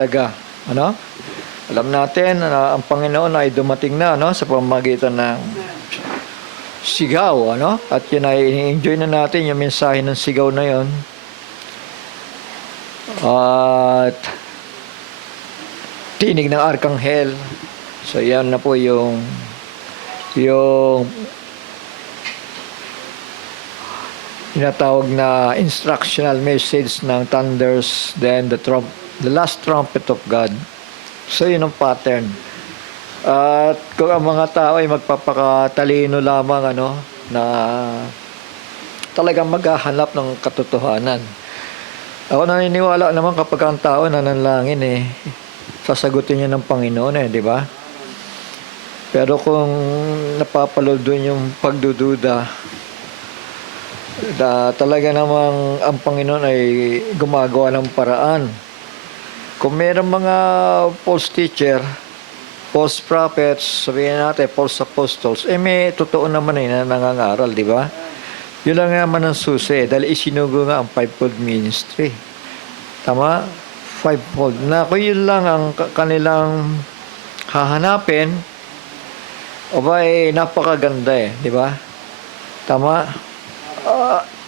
Talaga, ano? Alam natin na ang Panginoon ay dumating na, ano, sa pamamagitan ng sigaw, ano? At yun ay enjoy na natin yung mensahe ng sigaw na yun. At tinig ng arkanghel. So yan na po yung tinatawag na instructional message ng thunders, then the last trumpet of God. So yun ang pattern. At kung ang mga tao ay magpapakatalino lamang, ano, na talagang maghahanap ng katotohanan. Ako naniniwala naman kapag ang tao nananalangin, sasagutin niya ng Panginoon, di ba? Pero kung napapalood doon yung pagdududa, talaga namang ang Panginoon ay gumagawa ng paraan. Kung mayroong mga false teacher, false prophets, sabihin natin, false apostles, may totoo naman na nangangaral, di ba? Yun lang naman ang susi, dahil isinugo nga ang fivefold ministry. Tama? Fivefold. Na kung yun lang ang kanilang hahanapin, napakaganda di ba? Tama?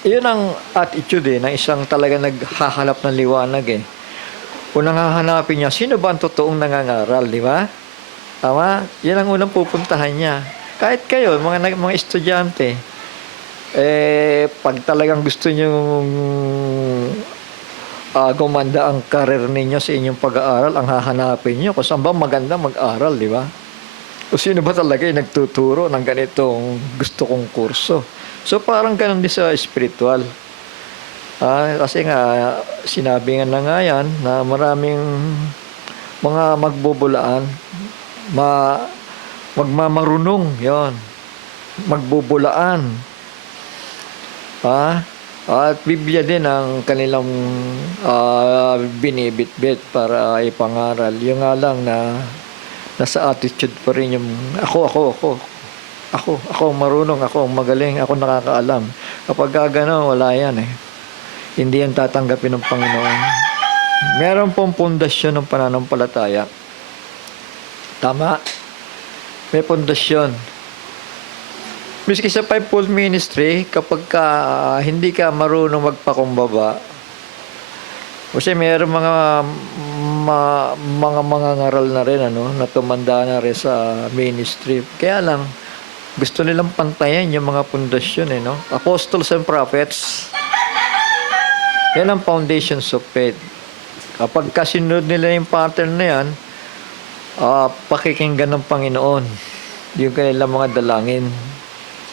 Yun ang attitude ng isang talaga naghahanap ng liwanag Kung hahanapin niya, sino ba ang totoong nangangaral, di ba? Tama? Yan ang unang pupuntahan niya. Kahit kayo, mga estudyante, pag talagang gusto niyo gumanda ang karir ninyo sa inyong pag-aaral, ang hahanapin niyo kung saan ba maganda mag-aral, di ba? O sino ba talaga yung nagtuturo ng ganitong gusto kong kurso? So parang ganun din sa spiritual. Kasi nga, sinabi nga na nga yan na maraming mga magbubulaan, magmamarunong, yon, magbubulaan. At Biblia din ang kanilang binibitbit para ipangaral. Yung nga lang na nasa attitude pa rin yung ako marunong, ako magaling, ako nakakaalam. Kapag gano'n, wala yan Hindi yan tatanggapin ng Panginoon. Meron pong pundasyon ng pananampalataya. Tama? May pundasyon. Miski sa fivefold ministry, kapag hindi ka marunong magpakumbaba, kasi meron mga ngaral na rin, na tumanda na rin sa ministry. Kaya lang, gusto nilang pantayan yung mga pundasyon, Apostles and prophets. Yan ang foundations of faith. Kapag kasunod nila yung pattern na yan, pakikinggan ng Panginoon yung kanilang mga dalangin.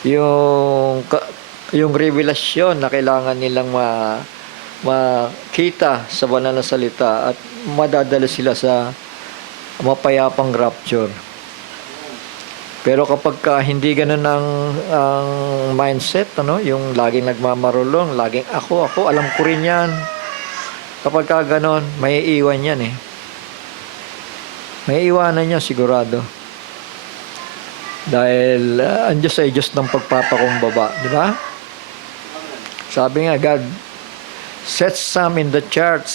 Yung revelasyon na kailangan nilang makita sa banal na salita at madadala sila sa mapayapang rapture. Pero kapag hindi ganun ang mindset, yung laging nagmamarulong, laging ako, alam ko rin yan. Kapag ganun, may iwan yan May iwanan niya sigurado. Dahil ang Diyos ay Diyos ng pagpapakumbaba, di ba? Sabi nga, God sets some in the church,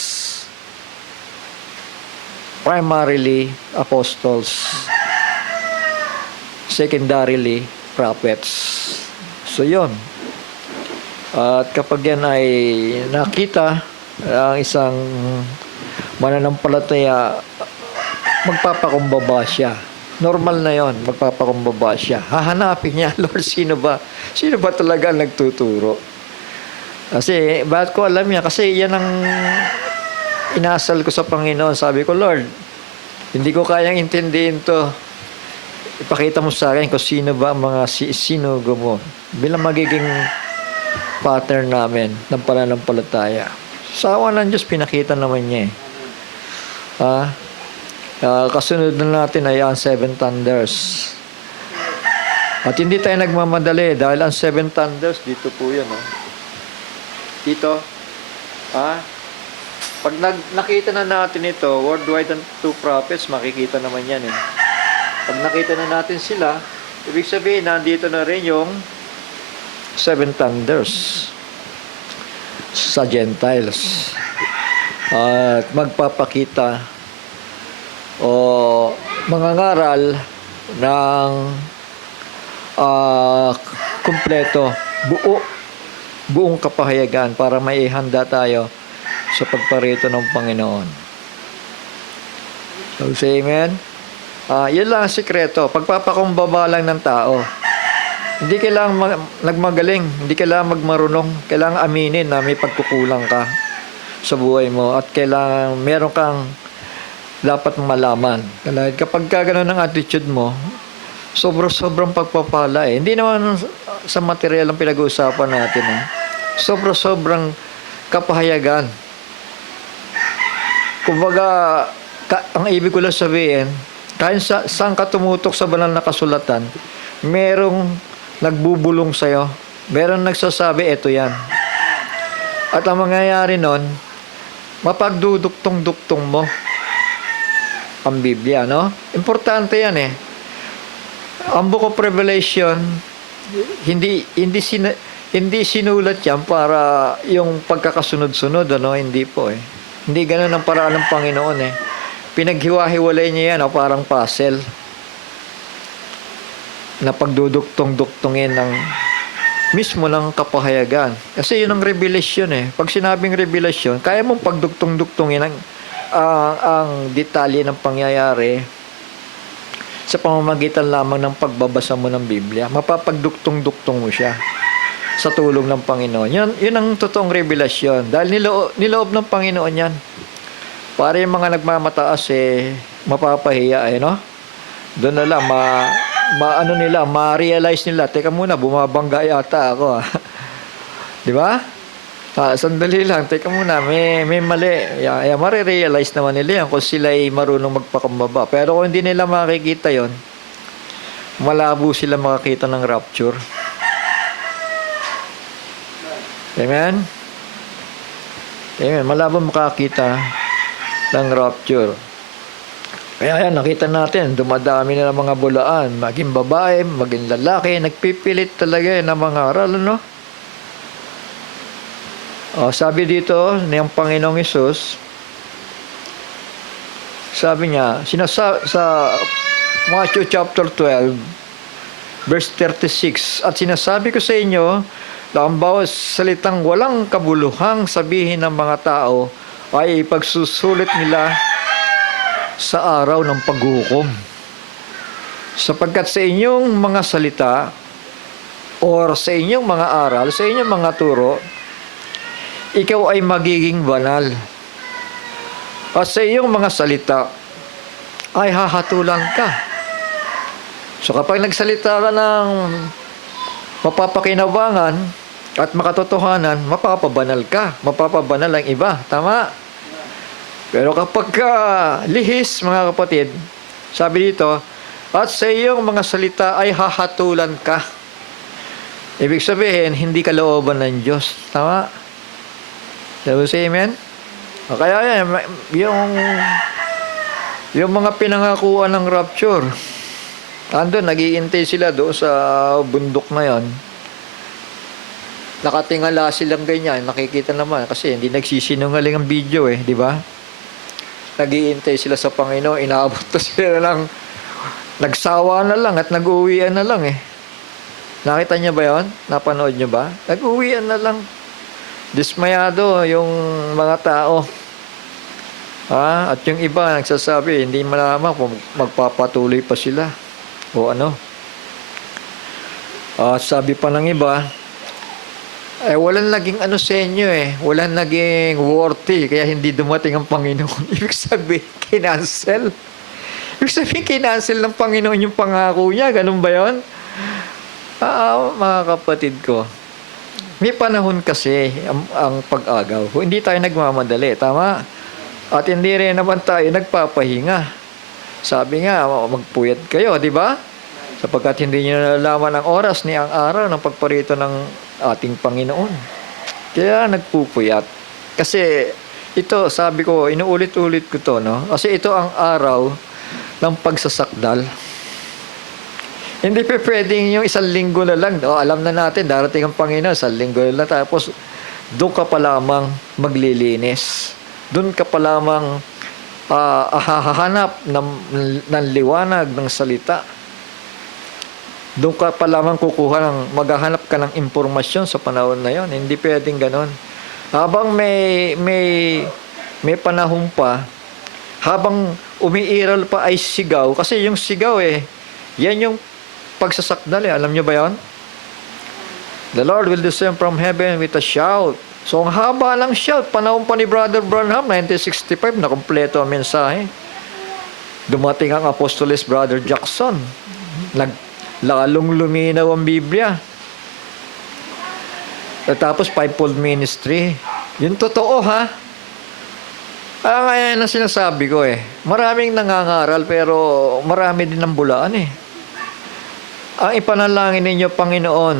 primarily apostles, secondarily prophets. So yun. At kapag yan ay nakita ang isang mananampalataya, magpapakumbaba siya. Normal na yon, magpapakumbaba siya. Hahanapin niya, Lord, sino ba talaga nagtuturo? Kasi bakit ko alam niya? Kasi yan ang inasal ko sa Panginoon. Sabi ko, Lord, hindi ko kayang intindihin to. Ipakita mo sa akin kung sino ba mga sinugo mo bilang magiging pattern namin ng pananampalataya. Sa awa ng Diyos, pinakita naman niya kasunod na natin ay ang seven thunders. At hindi tayo nagmamadali dahil ang seven thunders, dito po yun. Dito. Pag nakita na natin ito, worldwide and two prophets, makikita naman yan Pag nakita na natin sila, ibig sabihin, nandito na rin yung seven thunders sa Gentiles. At magpapakita o mangangaral ng ah, kumpleto, buong kapahayagan para maihanda tayo sa pagparito ng Panginoon. So, say amen? Yun lang ang sikreto. Pagpapakumbaba lang ng tao. Hindi kailangan nagmagaling, hindi kailangan magmarunong. Kailangan aminin na may pagkukulang ka sa buhay mo at kailangan meron kang dapat malaman. Kapag gano'n ang attitude mo, sobrang pagpapala eh. Hindi naman sa material ang pinag-uusapan natin eh. Sobrang kapahayagan. Kumbaga, ang ibig ko lang sabihin, kahit saan ka tumutok sa banal na kasulatan, merong nagbubulong sa'yo. Merong nagsasabi, eto yan. At ang mangyayari nun, mapagduduktong-duktong mo ang Biblia, no? Importante yan eh. Ang Book of Revelation, hindi sinulat yan para yung pagkakasunod-sunod, ano? Hindi po eh. Hindi ganun ang paraan ng Panginoon eh. Pinaghiwa-hiwalay niya yan, parang puzzle na pagduduktong-duktongin ng mismo ng kapahayagan. Kasi yun ang revelation eh. Pag sinabing revelation, kaya mong pagduktong-duktongin ang detalye ng pangyayari sa pamamagitan lamang ng pagbabasa mo ng Biblia. Mapapagduktong-duktong mo siya sa tulong ng Panginoon. Yun ang totoong revelasyon. Dahil niloob ng Panginoon yan. Para yung mga nagmamataas mapapahiya no? Doon na lang, ma-realize nila, teka muna, bumabangga yata ako. Di ba? Sandali lang, teka muna, may mali. Marirealize naman nila yan kung sila ay marunong magpakumbaba. Pero kung hindi nila makikita yon, malabo sila makakita ng rapture. Amen? Amen. Malabo makakita ng rapture. Kaya yan, nakita natin, dumadami na ng mga bulaan, maging babae, maging lalaki, nagpipilit talaga ng mga aral, no? Sabi dito ng Panginoong Hesus, sabi niya, sa Matthew chapter 12, verse 36, at sinasabi ko sa inyo, na ang bawat salitang walang kabuluhang sabihin ng mga tao ay ipagsusulit nila sa araw ng paghukom. Sapagkat sa inyong mga salita or sa inyong mga aral, sa inyong mga turo, ikaw ay magiging banal. At sa iyong mga salita ay hahatulan ka. So kapag nagsalita ka ng mapapakinabangan at makatotohanan, mapapabanal ka. Mapapabanal ang iba. Tama? Pero kapag lihis, mga kapatid, sabi dito, at sa iyong mga salita ay hahatulan ka. Ibig sabihin, hindi ka looban ng Diyos. Tama? Sabi say amen? Kaya yan, yung mga pinangakuan ng rapture, andun, nag-iintay sila doon sa bundok na yon. Nakatingala silang ganyan, nakikita naman kasi hindi nagsisinungaling ang video di ba? Nag-iintay sila sa Panginoon, inaabot na sila lang, nagsawa na lang at nag-uwian na lang Nakita niyo ba yon? Napanood niyo ba? Nag-uwian na lang. Dismayado yung mga tao. At yung iba nagsasabi, hindi malaman kung magpapatuloy pa sila o ano. Sabi pa ng iba, walang naging ano sa inyo walang naging worthy, kaya hindi dumating ang Panginoon. Ibig sabihin, kinancel. Ibig sabihin, kinancel ng Panginoon yung pangako niya. Ganun ba yun? Mga kapatid ko, may panahon kasi ang pag-agaw. Hindi tayo nagmamadali, tama? At hindi rin naman tayo nagpapahinga. Sabi nga, magpuyat kayo, di ba? Sapagkat hindi nyo nalalaman ang oras ni ang araw ng pagparito ng ating Panginoon. Kaya nagpupuyat. Kasi ito, sabi ko, inuulit-ulit ko to, no? Kasi ito ang araw ng pagsasakdal. Hindi pa pwedeng yung isang linggo na lang. Alam na natin, darating ang Panginoon, isang linggo na lang. Tapos, doon ka pa lamang maglilinis. Doon ka pa lamang hahanap ng liwanag ng salita. Doon ka pa lamang maghahanap ka ng impormasyon sa panahon na yon. Hindi pwedeng ganon. Habang may panahon pa, habang umiiral pa ay sigaw, kasi yung sigaw yan yung pagsasakdal Alam nyo ba yon? The Lord will descend from heaven with a shout. So, ang haba ng shout, panahon pa ni Brother Branham, 1965, na kompleto ang mensahe. Dumating ang Apostoles Brother Jackson. Lalong luminaw ang Biblia. At tapos, fivefold ministry. Yun totoo, ha? Ngayon ang sinasabi ko Maraming nangangaral, pero marami din ang bulaan Ang ipanalangin ninyo, Panginoon,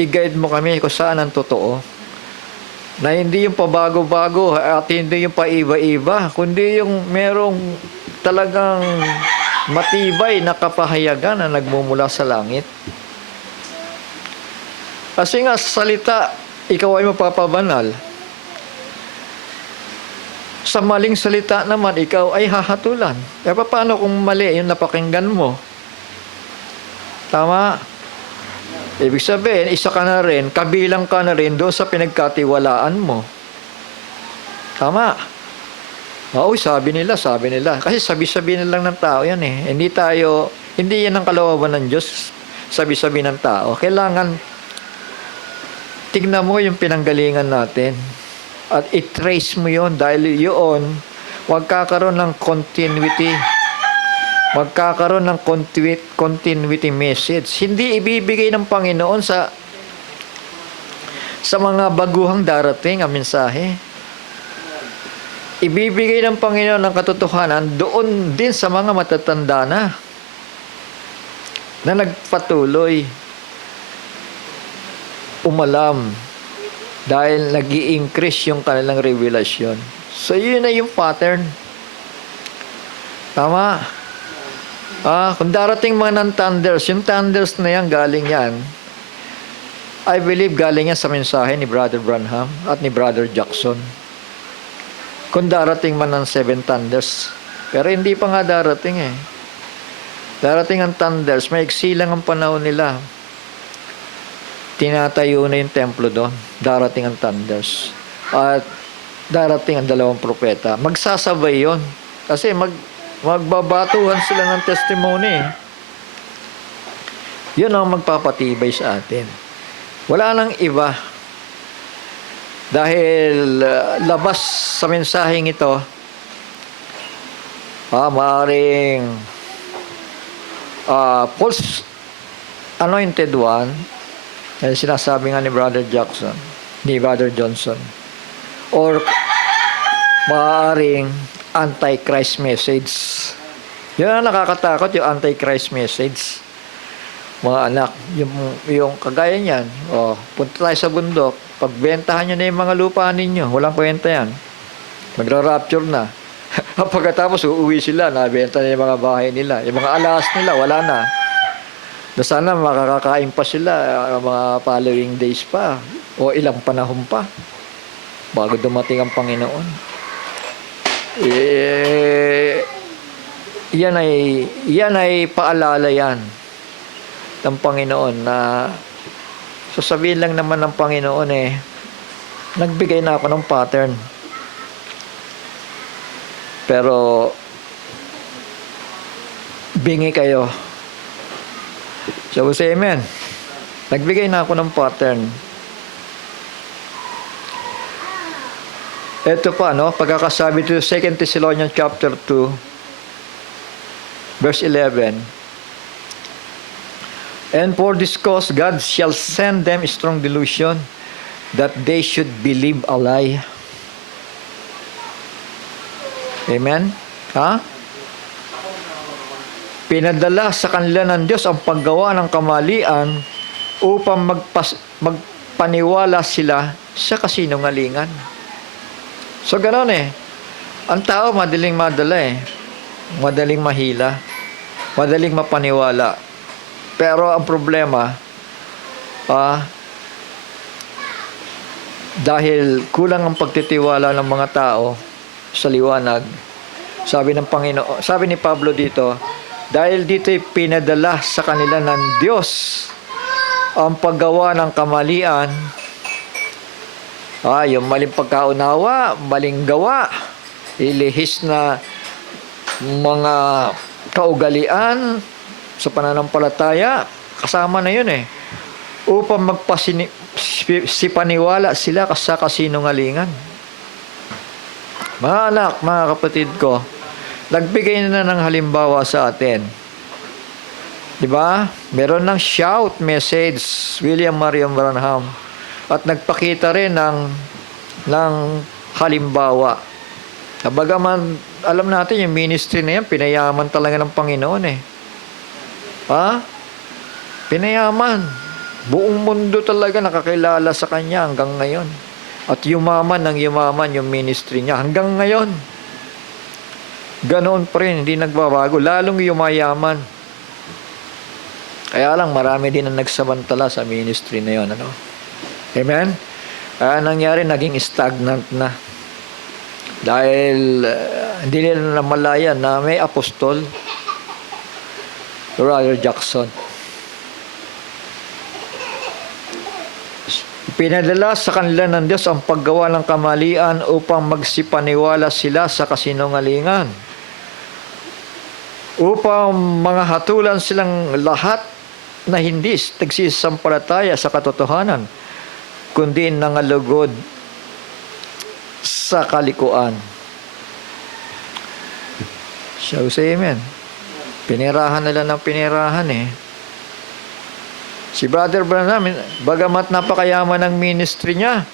i-guide mo kami kung saan ang totoo. Na hindi yung pabago-bago at hindi yung paiba-iba, kundi yung merong talagang matibay na kapahayagan na nagmumula sa langit. Kasi nga sa salita, ikaw ay mapapabanal. Sa maling salita naman, ikaw ay hahatulan. Paano kung mali yung napakinggan mo? Tama? Ibig sabihin, isa ka na rin, kabilang ka na rin doon sa pinagkatiwalaan mo. Tama? Oo, sabi nila. Kasi sabi-sabi na lang ng tao yan Hindi yan ang kalooban ng Diyos, sabi-sabi ng tao. Kailangan, tignan mo yung pinanggalingan natin. At i-trace mo yon dahil yun, magkakaroon ng continuity. Magkakaroon ng continuity message. Hindi ibibigay ng Panginoon sa mga baguhang darating ang mensahe. Ibibigay ng Panginoon ng katotohanan doon din sa mga matatanda na nagpatuloy umalam dahil nag-i-increase yung kanilang revelasyon. So, yun na yung pattern. Tama? Kung darating mga non-thunders, yung thunders na yan, galing yan. I believe galing yan sa mensahe ni Brother Branham at ni Brother Jackson. Kung darating man ng 7 thunders. Pero hindi pa nga darating Darating ang thunders, may lang ang panahon nila. Tinatayo na yung templo doon. Darating ang thunders. At darating ang 2 propeta. Magsasabay yon. Kasi magbabatuhan sila ng testimony. Yun ang magpapatibay sa atin. Wala nang iba. Dahil labas sa mensaheng ito, maaaring false anointed one, sinasabi nga ni Brother Jackson, ni Brother Johnson, or maaaring anti-Christ message. Yun ang nakakatakot, yung anti-Christ message. Mga anak, yung kagaya niyan, punta tayo sa bundok, pagbentahan nyo na yung mga lupa ninyo, walang kwenta yan. Magra-rapture na. Pagkatapos, uuwi sila, nabenta na yung mga bahay nila. Yung mga alas nila, wala na. Sana makakakain pa sila, mga following days pa, o ilang panahon pa, bago dumating ang Panginoon. Yan ay paalala yan ng Panginoon na sasabihin lang naman ng Panginoon nagbigay na ako ng pattern. Pero bingi kayo. So, say amen. Nagbigay na ako ng pattern. Ito pa, pagkakasabi to 2 Thessalonians chapter 2, verse 11. And for this cause, God shall send them strong delusion, that they should believe a lie. Amen? Pinadala sa kanila ng Diyos ang paggawa ng kamalian upang magpaniwala sila sa kasinungalingan. So, gano'n Ang tao madaling madala madaling mahila, madaling mapaniwala. Pero ang problema, dahil kulang ang pagtitiwala ng mga tao sa liwanag, Sabi ng Panginoon, sabi ni Pablo dito, dahil dito'y pinadala sa kanila ng Diyos ang paggawa ng kamalian, yung maling pagkaunawa, maling gawa, ilihis na mga kaugalian sa pananampalataya, kasama na yun upang sipaniwala sila sa kasinungalingan. Mga anak, mga kapatid ko, nagbigay na ng halimbawa sa atin. Diba? Meron ng shout message, William Marion Branham, at nagpakita rin ng halimbawa. Bagaman, alam natin yung ministry na yan, pinayaman talaga ng Panginoon Pinayaman. Buong mundo talaga nakakilala sa kanya hanggang ngayon. At yumaman yung ministry niya hanggang ngayon. Ganoon pa rin, hindi nagbabago. Lalong yumayaman. Kaya lang, marami din ang nagsamantala sa ministry na yun. Amen? Kaya nangyari, naging stagnant na. Dahil hindi nila namalayan na may apostol, Brother Jackson. Pinadala sa kanila ng Diyos ang paggawa ng kamalian upang magsipaniwala sila sa kasinungalingan. Upang mga hatulan silang lahat na hindi nagsisampalataya sa katotohanan, kundi nangalugod sa kalikuan. Shall we say amen? Pinirahan nila ng pinirahan Si Brother Branham, bagamat napakayaman ng ministry niya,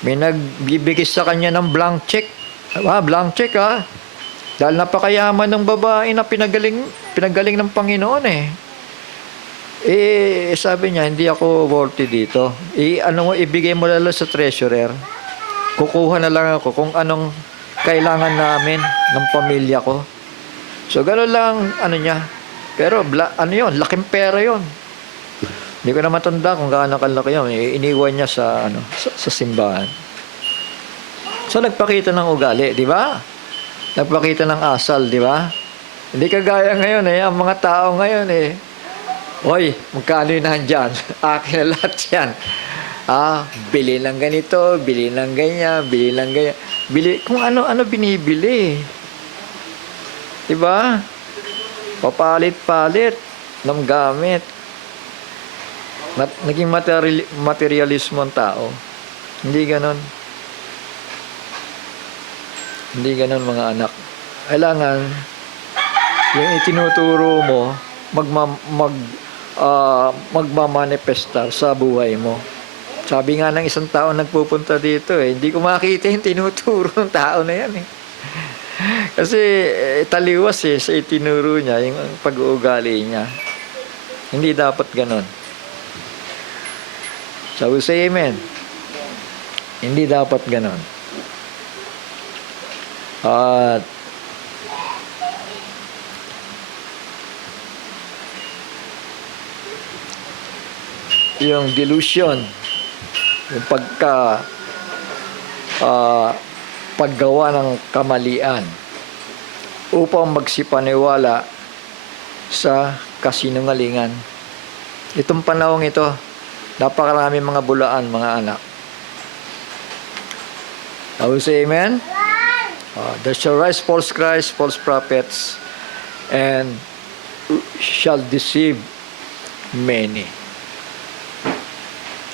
may nagbibigay sa kanya ng blank check. Blank check Dahil napakayaman ng babae na pinagaling ng Panginoon sabi niya, hindi ako worthy dito. Ibigay mo lalo sa treasurer. Kukuha na lang ako kung anong kailangan namin ng pamilya ko. So, gano'n lang, niya. Pero, yun, laking pera yun. Hindi ko na matanda kung gaano kalaki yun. Iniwan niya sa simbahan. So, nagpakita ng ugali, di ba? Nagpakita ng asal, di ba? Hindi kagaya ngayon ang mga tao ngayon Hoy, magkano yun nandyan? Akin na lahat yan. Bili ng ganito, bili ng ganyan, bili ng ganyan. Kung ano-ano binibili. Diba? Papalit-palit ng gamit. Naging materialismo ang tao. Hindi ganon. Hindi ganon, mga anak. Kailangan yung itinuturo mo magmamanifestar sa buhay mo. Sabi nga ng isang tao nagpupunta dito hindi ko makita yung tinuturo ng tao na yan Kasi taliwas sa itinuro niya, yung pag-uugali niya. Hindi dapat ganon. So we say amen. Hindi dapat ganon. At yung delusion, yung paggawa ng kamalian upang magsipaniwala sa kasinungalingan. Itong panahong ito, napakarami mga bulaan, mga anak. I will say amen. There shall rise false Christ, false prophets, and shall deceive many.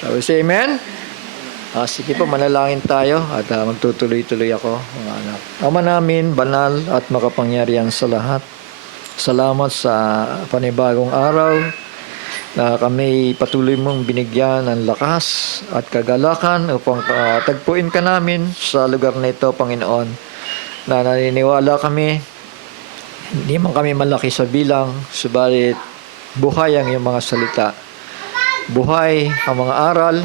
I will say amen. Sige po, manalangin tayo at magtutuloy-tuloy ako, mga anak. Ama namin, banal at makapangyarihan sa lahat. Salamat sa panibagong araw na kami patuloy mong binigyan ng lakas at kagalakan upang tagpuin ka namin sa lugar na ito, Panginoon, na naniniwala kami, hindi man kami malaki sa bilang, subalit buhay ang iyong mga salita. Buhay ang mga aral,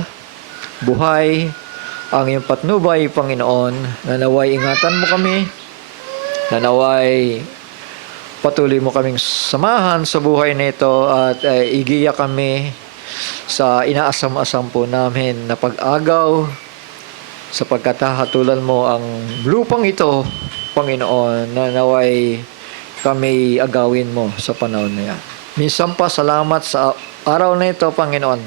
buhay ang iyong patnubay, Panginoon, na naway ingatan mo kami, na naway patuloy mo kaming samahan sa buhay na ito at igiya kami sa inaasam-asam po namin na pag-agaw sapagkat hahatulan mo ang lupang ito, Panginoon, na naway kami agawin mo sa panahon na yan. Minsan pa, salamat sa araw na ito, Panginoon,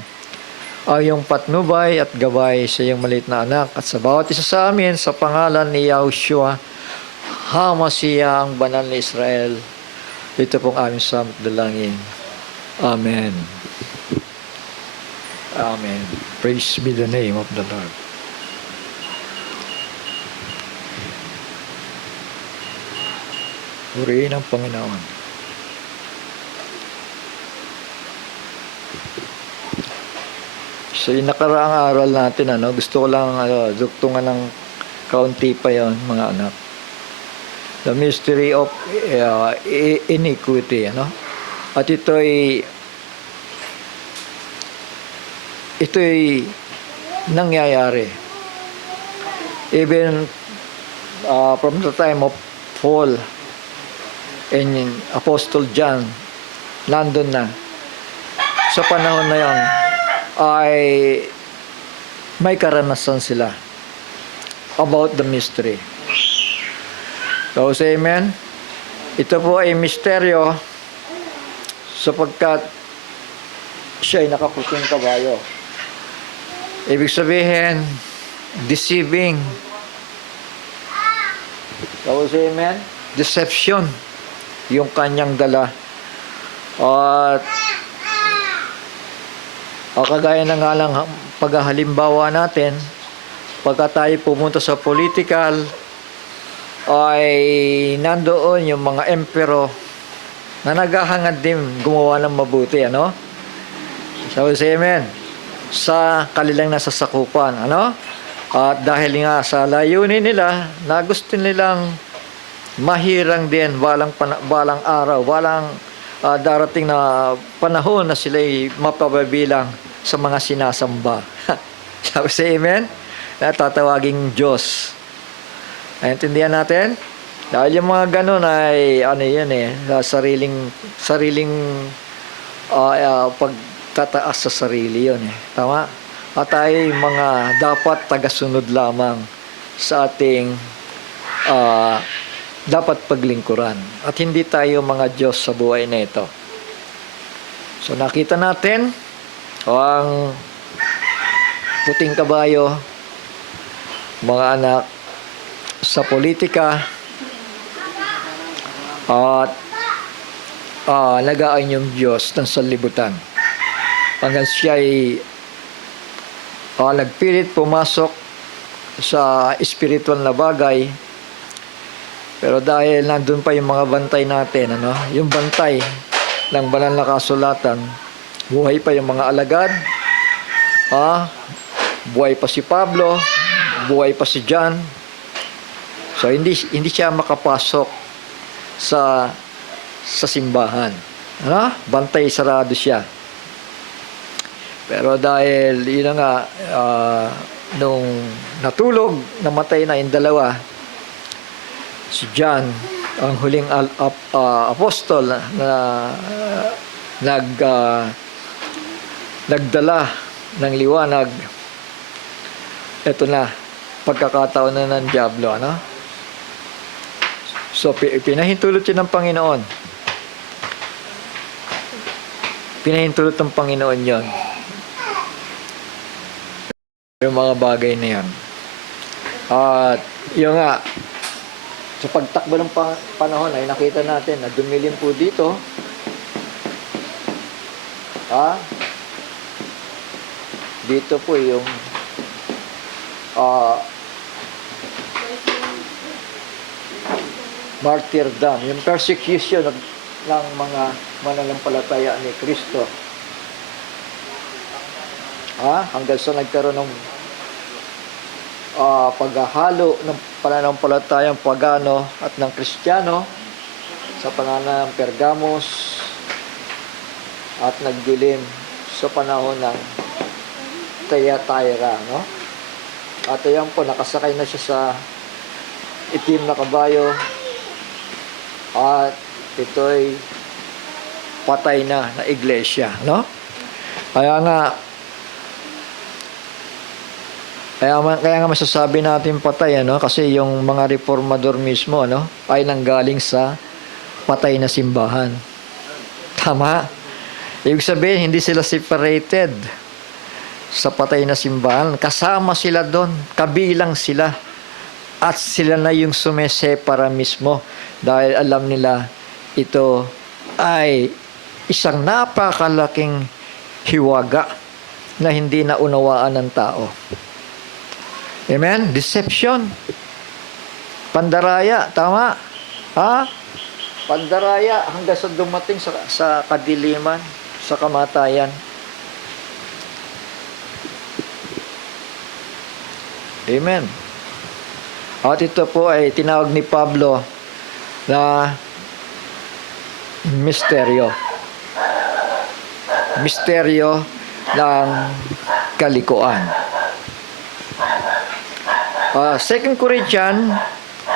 ang iyong patnubay at gabay sa iyong maliit na anak at sa bawat isa sa amin sa pangalan ni Yahushua HaMashiach, ang banal ni Israel. Ito pong aming samot dalangin. Amen. Amen. Praise be the name of the Lord. Purihin ang Panginoon. So, yung nakaraang aral natin, gusto ko lang dugtungan ng kaunti pa yon, mga anak. The mystery of iniquity, At ito'y nangyayari. Even from the time of Paul and Apostle John, nandun na. Sa panahon na yon ay may karanasan sila about the mystery. So, say amen. Ito po ay misteryo sapagkat siya ay nakaputing kabayo. Ibig sabihin, deceiving. So, say amen. Deception yung kanyang dala. At kagaya na nga lang paghahalimbawa natin, pagka tayo pumunta sa political, ay nandoon yung mga empero na naghahangad din gumawa ng mabuti, So, say amen. Sa kanilang nasasakupan, At dahil nga sa layunin nila, na gusto nilang mahirang din balang araw, darating na panahon na sila'y mapababilang sa mga sinasamba. Sabi sa amen? Natatawaging Diyos. Naintindihan natin? Dahil yung mga ganun ay, sariling pagtataas sa sarili yun. Tama? At ay mga dapat tagasunod lamang sa ating dapat paglingkuran. At hindi tayo mga Diyos sa buhay na ito. So nakita natin ang puting kabayo, mga anak, sa politika, at lagaan yung Diyos ng sanlibutan. Hanggang siya ay nagpilit pumasok sa spiritual na bagay, pero dahil nandun pa yung mga bantay natin, yung bantay ng banal na kasulatan, buhay pa yung mga alagad, buhay pa si Pablo, buhay pa si John. So hindi siya makapasok sa simbahan. Bantay, sarado siya. Pero dahil yun nga, nung natulog, namatay na yung dalawa, si John, ang huling apostol na nagdala ng liwanag, ito na, pagkakataon na ng Diablo, So, pinahintulot yun ng Panginoon. Pinahintulot ng Panginoon yun. Yung mga bagay na yan. At, yun nga, sa pagtakbo ng panahon ay nakita natin na dumilim po dito. Dito po yung martyrdom, yung persecution ng mga mananampalataya ni Kristo. Hanggang sa nagkaroon ng paghahalo ng pananampalatayang pagano at ng Kristiyano sa panahon ng Pergamos at nagdilim sa panahon ng Thyatira, At ayan po, nakasakay na siya sa itim na kabayo. At ito'y patay na iglesia, Kaya nga, Kaya nga masasabi natin patay, ano? Kasi yung mga reformador mismo, ano, ay nanggaling sa patay na simbahan. Tama? Ibig sabihin, hindi sila separated sa patay na simbahan. Kasama sila doon. Kabilang sila. At sila na yung sumesepara mismo. Dahil alam nila, ito ay isang napakalaking hiwaga na hindi naunawaan ng tao. Amen? Deception. Pandaraya. Tama? Ha? Pandaraya hanggang sa dumating sa kadiliman, sa kamatayan. Amen. At ito po ay tinawag ni Pablo na misteryo. Misteryo ng kalikuan. 2 Corinthians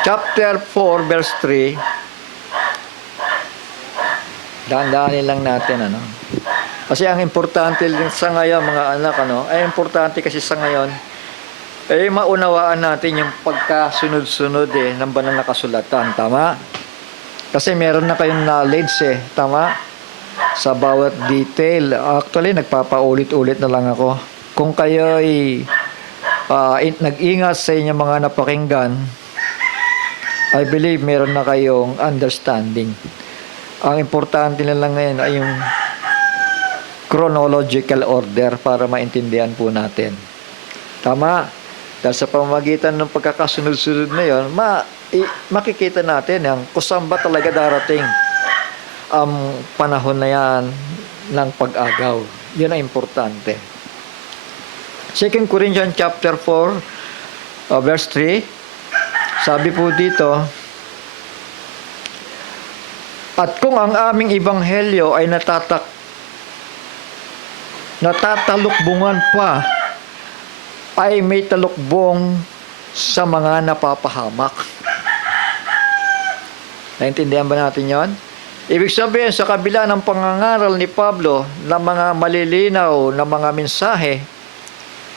chapter 4 verse 3. Dahan-dahanin lang natin, ano. Kasi ang importante din sa ngayon, mga anak, ano, ay importante kasi sa ngayon, ay maunawaan natin yung pagkasunod-sunod ng banal na kasulatan. Tama? Kasi meron na kayong knowledge tama? Sa bawat detail. Actually, nagpapaulit-ulit na lang ako. Kung kayo ay nag-ingat sa inyong mga napakinggan, I believe meron na kayong understanding. Ang importante na lang ngayon ay yung chronological order para maintindihan po natin. Tama? Dahil sa pamamagitan ng pagkakasunod-sunod na yun, makikita natin kung saan ba talaga darating ang panahon na yan ng pag-agaw. Yun ang importante. 2 Corinthians chapter 4 verse 3, sabi po dito, at kung ang aming ebanghelyo ay natatalukbungan pa, ay may talukbong sa mga napapahamak. Naintindihan ba natin yon? Ibig sabihin, sa kabila ng pangangaral ni Pablo ng mga malilinaw na mga mensahe,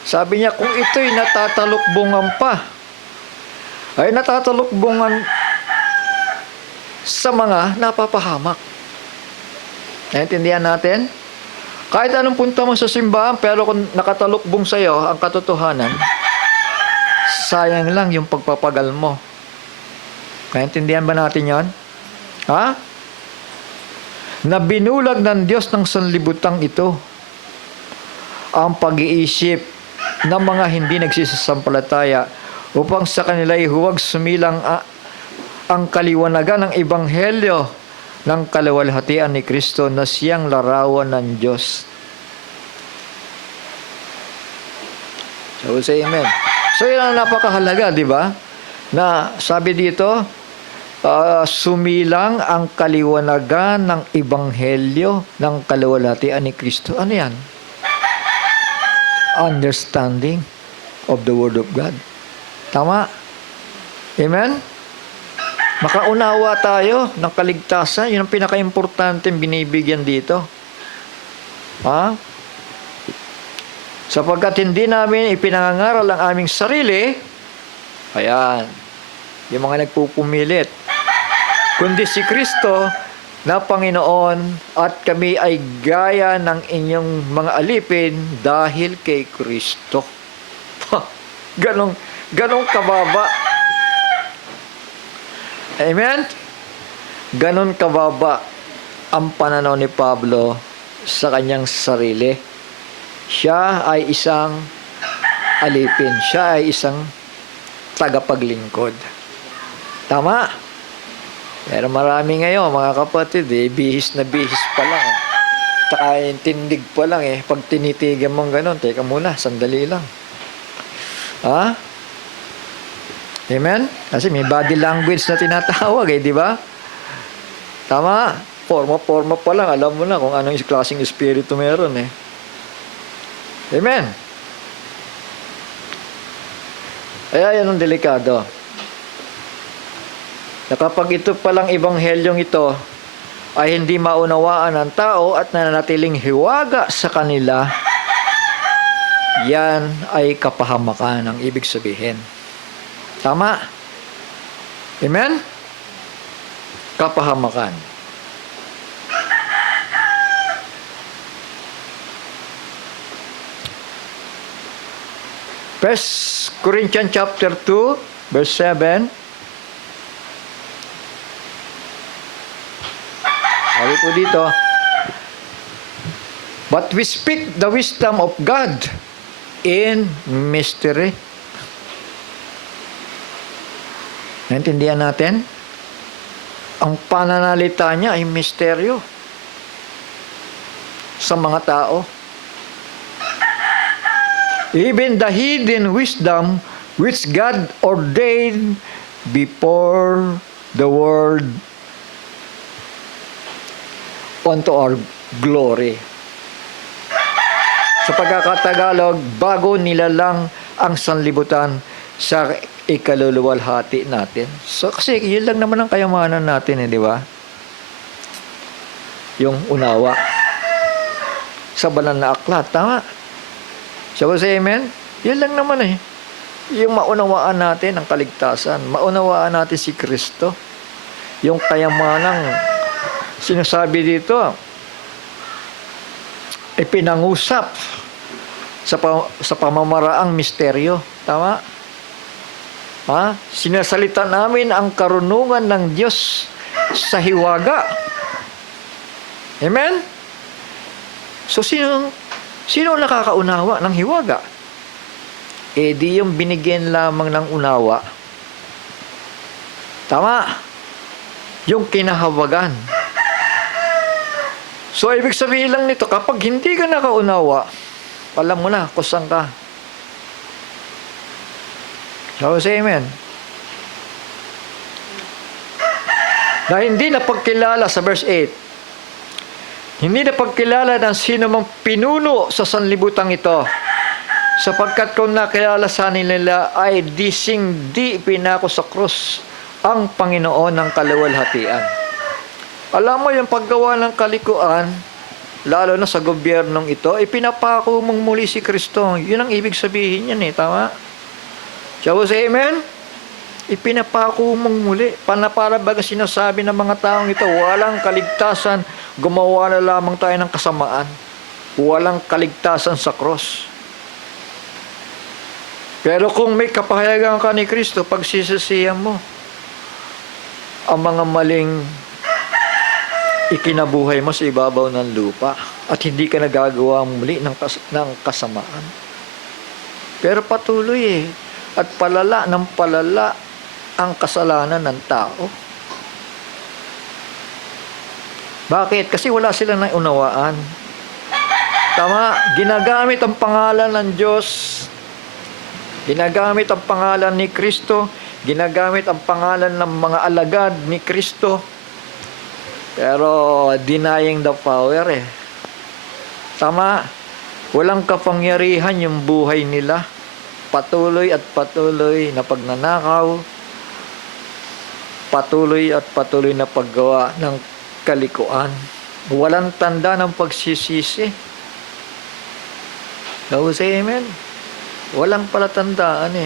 sabi niya, kung ito'y natatalukbungan pa, ay natatalukbungan sa mga napapahamak. Naintindihan natin? Kahit anong punta mo sa simbahan, pero kung nakatalukbong sa iyo ang katotohanan, sayang lang yung pagpapagal mo. Naintindihan ba natin yon? Ha? Na binulag ng Diyos ng sanlibutan ito ang pag-iisip ng mga hindi nagsisasampalataya upang sa kanila'y huwag sumilang ang kaliwanagan ng ebanghelyo ng kaluwalhatian ni Kristo na siyang larawan ng Diyos. So, say amen. So, yun ang napakahalaga, di ba? Na sabi dito, sumilang ang kaliwanagan ng ebanghelyo ng kaluwalhatian ni Kristo. Ano yan? Understanding of the Word of God. Tama? Amen? Makaunawa tayo ng kaligtasan. Yun ang pinaka-importante binibigyan dito. Ha? Sapagkat hindi namin ipinangangaral ang aming sarili, ayan, yung mga nagpupumilit, kundi si Kristo na Panginoon, at kami ay gaya ng inyong mga alipin dahil kay Kristo. Ganong kababa. Amen? Ganon kababa ang pananaw ni Pablo sa kanyang sarili. Siya ay isang alipin. Siya ay isang tagapaglingkod. Tama? Pero marami ngayon, mga kapatid, bihis na bihis pa lang. Tsaka tindig pa lang Pag tinitigan mong ganon, teka muna, sandali lang. Ha? Amen? Kasi may body language na tinatawag di ba? Tama? Forma pa lang, alam mo na kung anong klaseng espiritu meron Amen? Kaya yan ang delikado. Na kapag ito palang ebanghelyong ito ay hindi maunawaan ng tao at nananatiling hiwaga sa kanila, yan ay kapahamakan ang ibig sabihin. Tama? Amen? Kapahamakan. First Corinthians chapter 2, verse 7. Sabi po dito, but we speak the wisdom of God in mystery. Naintindihan natin? Ang pananalita niya ay misteryo sa mga tao. Even the hidden wisdom which God ordained before the world unto our glory. Sa pagkakatagalog, bago nilalang ang sanlibutan sa ikaluluwalhati natin. So, kasi yun lang naman ang kayamanan natin, di ba? Yung unawa. Sa banal na aklat, tama? So, say amen? Yun lang naman yung maunawaan natin ang kaligtasan. Maunawaan natin si Kristo. Yung kayamanang sinasabi dito, pinangusap sa pamamaraang misteryo. Tama? Sinasalita namin ang karunungan ng Diyos sa hiwaga. Amen? So, sino nakakaunawa ng hiwaga? Di yung binigyan lamang ng unawa. Tama? Yung kinahawagan. So, ibig sabihin lang nito, kapag hindi ka nakaunawa, alam mo na kung saan ka. So, say amen. Na hindi napagkilala sa verse 8, hindi napagkilala ng sino mang pinuno sa sanlibutang ito, sapagkat kung nakilala sa nila ay di pinako sa krus ang Panginoon ng kaluwalhatian. Alam mo yung paggawa ng kalikuan, lalo na sa gobyernong ito, pinapako mong muli si Kristo. Yun ang ibig sabihin yan tama? Shall we say amen? Ipinapako mong muli. Para baga sinasabi ng mga taong ito, walang kaligtasan, gumawa na lamang tayo ng kasamaan. Walang kaligtasan sa cross. Pero kung may kapahayagan ka ni Kristo, pagsisisihan mo ang mga maling ikinabuhay mo sa ibabaw ng lupa at hindi ka nagagawa muli ng kasamaan. Pero patuloy at palala ng palala ang kasalanan ng tao. Bakit? Kasi wala silang naunawaan. Tama, ginagamit ang pangalan ng Diyos, ginagamit ang pangalan ni Kristo, ginagamit ang pangalan ng mga alagad ni Kristo, pero denying the power Tama, walang kapangyarihan yung buhay nila. Patuloy at patuloy na pagnanakaw, patuloy at patuloy na paggawa ng kalikuan. Walang tanda ng pagsisisi. Now say amen. Walang palatandaan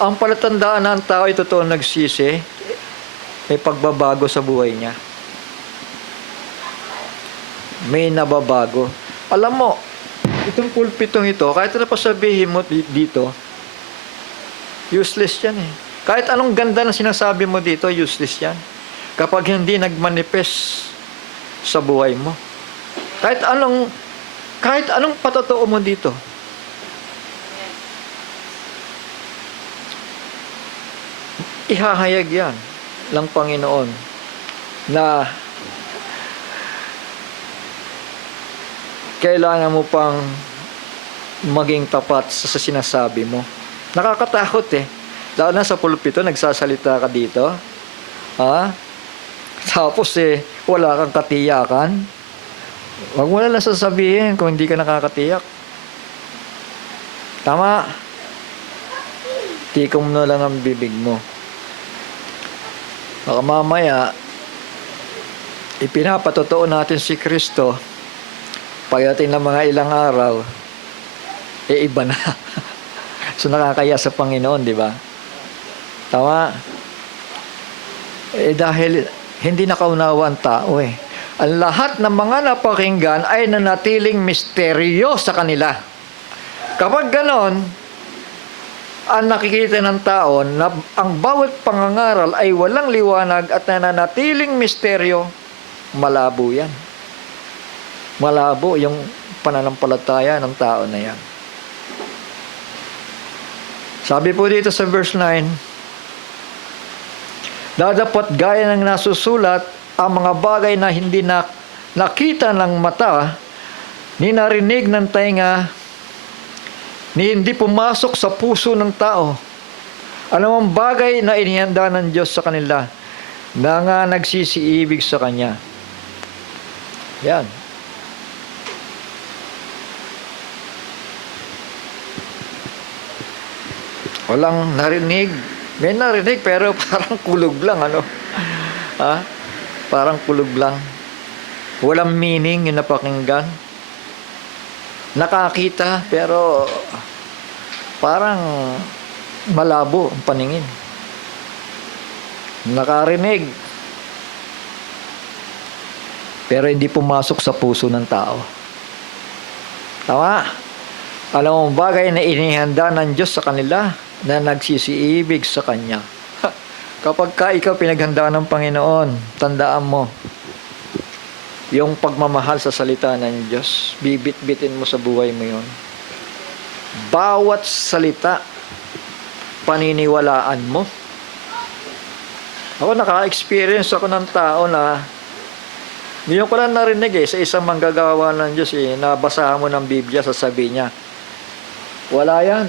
Ang palatandaan ng tao ay totoo nagsisi, may pagbabago sa buhay niya. May nababago. Alam mo, itong pulpitong ito, kahit na pasabihin mo dito, useless yan Kahit anong ganda na sinasabi mo dito, useless yan. Kapag hindi nagmanifest sa buhay mo. Kahit anong patotoo mo dito. Ihahayag yan ng Panginoon na kailangan mo pang maging tapat sa sinasabi mo. Nakakatakot Lalo na sa pulpito, nagsasalita ka dito. Tapos wala kang katiyakan. Huwag mo na lang sasabihin kung hindi ka nakakatiyak. Tama. Tikom na lang ang bibig mo. Baka mamaya, ipinapatotoo natin si Kristo pagdating ng mga ilang araw, iba na. So nakakaya sa Panginoon, di ba? Tama? Dahil hindi nakaunawa ang tao eh. Ang lahat ng mga napakinggan ay nanatiling misteryo sa kanila. Kapag ganon, ang nakikita ng tao na ang bawat pangangaral ay walang liwanag at nananatiling misteryo, malabo yan. Malabo yung pananampalataya ng tao na yan. Sabi po dito sa verse 9, dadapat gaya ng nasusulat ang mga bagay na hindi nakita ng mata, ni narinig ng tainga, ni hindi pumasok sa puso ng tao. Anumang bagay na inihanda ng Diyos sa kanila, na nga nagsisiibig sa Kanya. Yan. Walang narinig. May narinig pero parang kulog lang, ano? Ha? Parang kulog lang. Walang meaning yung napakinggan. Nakakita pero parang malabo ang paningin. Nakarinig pero hindi pumasok sa puso ng tao. Tama? Alam mo bagay na inihanda ng Diyos sa kanila na nagsisiibig sa Kanya. Kapag ka ikaw pinaghanda ng Panginoon, tandaan mo, yung pagmamahal sa salita ng Diyos, bibit-bitin mo sa buhay mo yon. Bawat salita, paniniwalaan mo. Ako naka-experience ako ng tao na ngayon ko lang narinig sa isang manggagawa ng Diyos nabasahan mo ng Biblia, sasabihin niya, wala yan.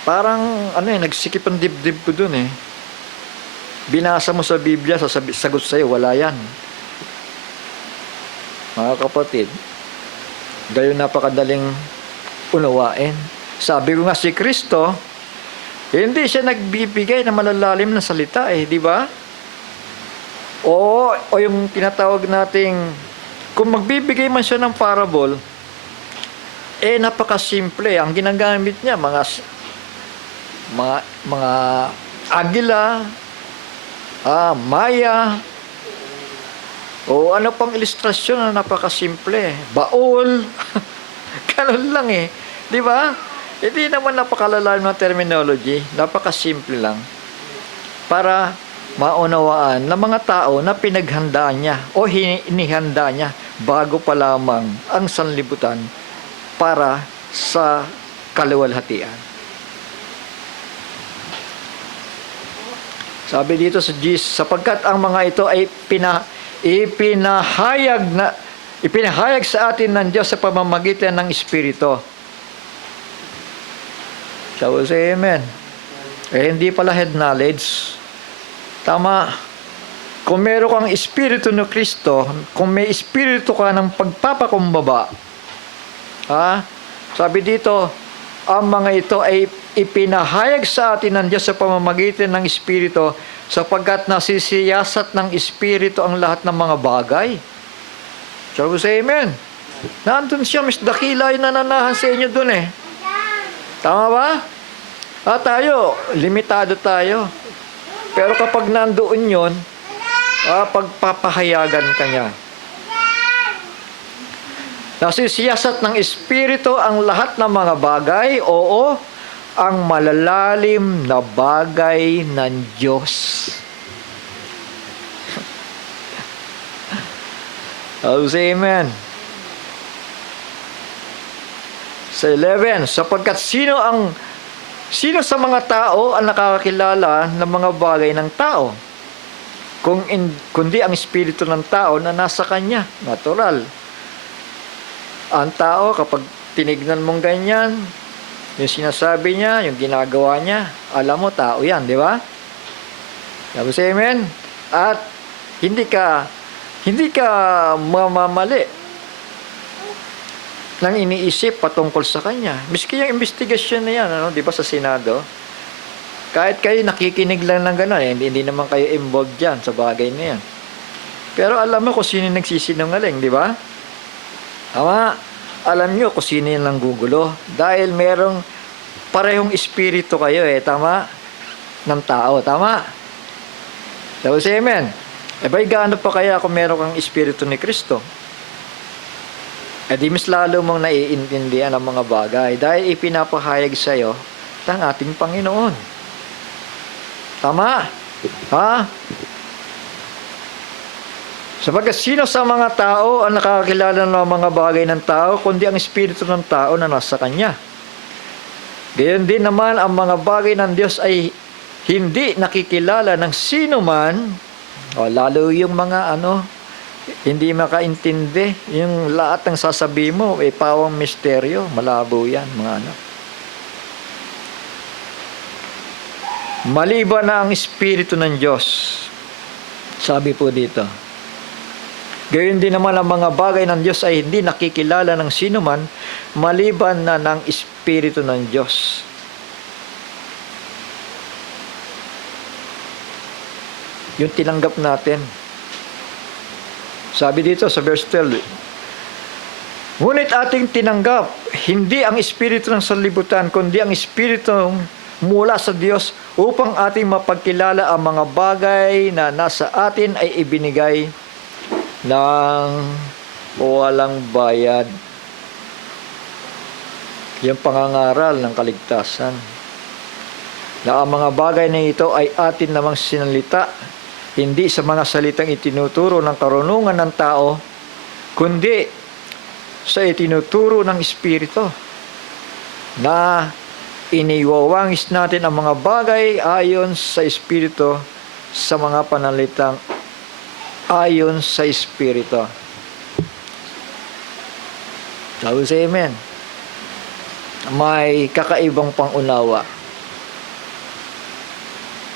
Parang nagsikip ang dibdib ko dun Binasa mo sa Biblia, sagot sa'yo, wala yan. Mga kapatid, gayon napakadaling unawain. Sabi ko nga si Kristo, hindi siya nagbibigay ng malalalim na salita di ba? O yung tinatawag nating, kung magbibigay man siya ng parable, napakasimple. Ang ginagamit niya, mga agila, maya, o ano pang ilustrasyon na napakasimple. Baol. Ganun lang di ba? Hindi naman napakalalim na terminology. Napakasimple lang. Para maunawaan ng mga tao na pinaghandaan niya o hinihanda niya bago pa lamang ang sanlibutan para sa kaluwalhatian. Sabi dito sa Jesus, sapagkat ang mga ito ay ipinahayag sa atin ng Diyos sa pamamagitan ng Espiritu. Shall we say amen? Hindi pala head knowledge. Tama. Kung meron kang Espiritu ng Kristo, kung may Espiritu ka ng pagpapakumbaba, sabi dito, ang mga ito ay ipinahayag sa atin ng Diyos sa pamamagitan ng Espiritu sapagkat nasisiyasat ng Espiritu ang lahat ng mga bagay. Shall we say amen? Nandun siya, Miss Dakila yung nananahan sa inyo dun Tama ba? Tayo, limitado tayo. Pero kapag nandoon yun, pagpapahayagan ka niya. Nasisiyasat ng Espiritu ang lahat ng mga bagay, oo, ang malalalim na bagay ng Diyos. I'll say amen. Sa 11, sapagkat sino sa mga tao ang nakakakilala ng mga bagay ng tao? Kundi ang Espiritu ng tao na nasa kanya. Natural. Ang tao, kapag tinignan mong ganyan, yung sinasabi niya, yung ginagawa niya, alam mo, tao yan, di ba? Sabi sa amen? At hindi ka mamamali nang iniisip patungkol sa kanya. Miski yung investigasyon na yan, di ba, sa Senado, kahit kayo nakikinig lang ng gano'n, hindi naman kayo involved dyan sa bagay na yan. Pero alam mo kung sino nagsisinungaling, di ba? Tama. alam nyo kung sino yung nanggugulo. Dahil merong parehong espiritu kayo tama? Ng tao, tama? So, say amen. Ba'y gaano pa kaya kung meron kang espiritu ni Kristo? Di mas lalo mong naiintindihan ang mga bagay dahil ipinapahayag sa'yo ng ating Panginoon. Tama? Ha? Sapagkat sino sa mga tao ang nakakakilala ng mga bagay ng tao kundi ang espiritu ng tao na nasa kanya. Gayon din naman ang mga bagay ng Diyos ay hindi nakikilala ng sino man, lalo yung mga hindi makaintindi, yung lahat ng sasabihin mo pawang misteryo, malabo yan mga Maliban na ang espiritu ng Diyos, sabi po dito. Gayon din naman ang mga bagay ng Diyos ay hindi nakikilala ng sino man, maliban na ng espiritu ng Diyos. Yung tinanggap natin. Sabi dito sa verse 12, ngunit ating tinanggap, hindi ang espiritu ng sanlibutan, kundi ang espiritu mula sa Diyos upang ating mapagkilala ang mga bagay na nasa atin ay ibinigay ng walang bayad. Yung pangangaral ng kaligtasan. Na ang mga bagay na ito ay atin namang sinalita, hindi sa mga salitang itinuturo ng karunungan ng tao, kundi sa itinuturo ng Espiritu na iniwawangis natin ang mga bagay ayon sa Espiritu sa mga panalitang ayon sa Espiritu. Sabi sa amen. May kakaibang pangunawa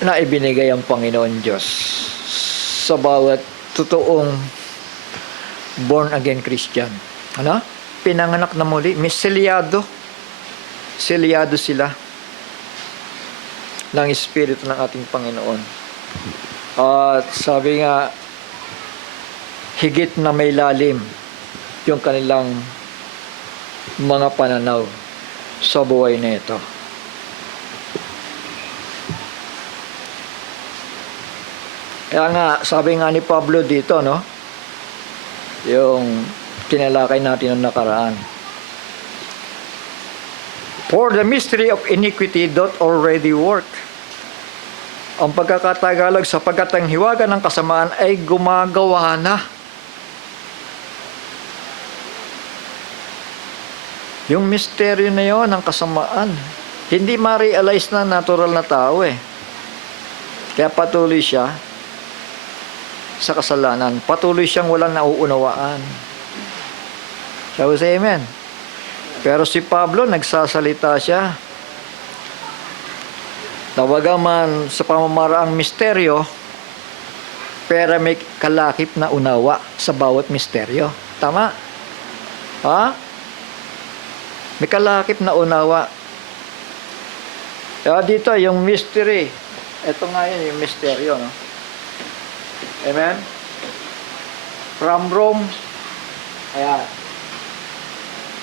na ibinigay ang Panginoon Diyos sa bawat totoong born again Christian. Pinanganak na muli, may selyado sila ng Espiritu ng ating Panginoon. At sabi nga, higit na may lalim yung kanilang mga pananaw sa buhay na ito. Kaya nga, sabi nga ni Pablo dito, yung tinalakay natin ng nakaraan. For the mystery of iniquity doth already work. Ang pagkakatagalog sapagkat ang hiwaga ng kasamaan ay gumagawa na. Yung misteryo na yun ng kasamaan, hindi ma-realize na natural na tao Kaya patuloy siya sa kasalanan. Patuloy siyang walang nauunawaan. Shall we say amen? Pero si Pablo, nagsasalita siya. Nawagaman sa pamamaraang misteryo, pero may kalakip na unawa sa bawat misteryo. Tama? Ha? May kalakip na unawa. Kaya dito, yung mystery. Ito nga yun, yung misteryo. Amen? From Rome, ayan.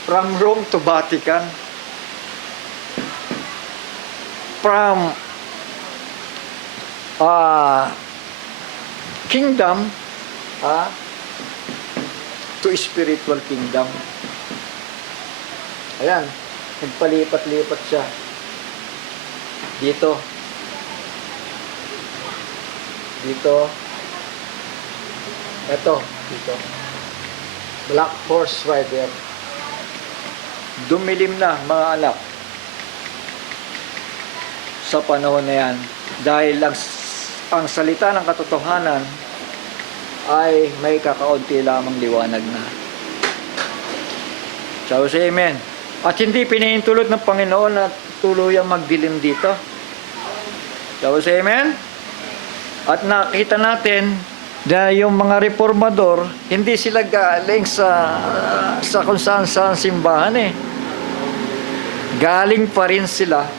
From Rome to Vatican. From kingdom to spiritual kingdom. Ayan, nagpalipat-lipat siya. Dito. Dito. Black Horse Rider. Dumilim na, mga anak, sa panahon na yan. Dahil ang salita ng katotohanan ay may kakaunti lamang liwanag na. So, say amen. At hindi pinahintulot ng Panginoon na tuluyang magdilim dito. So, say amen. At nakita natin na yung mga reformador, hindi sila galing sa kung saan simbahan Galing pa rin sila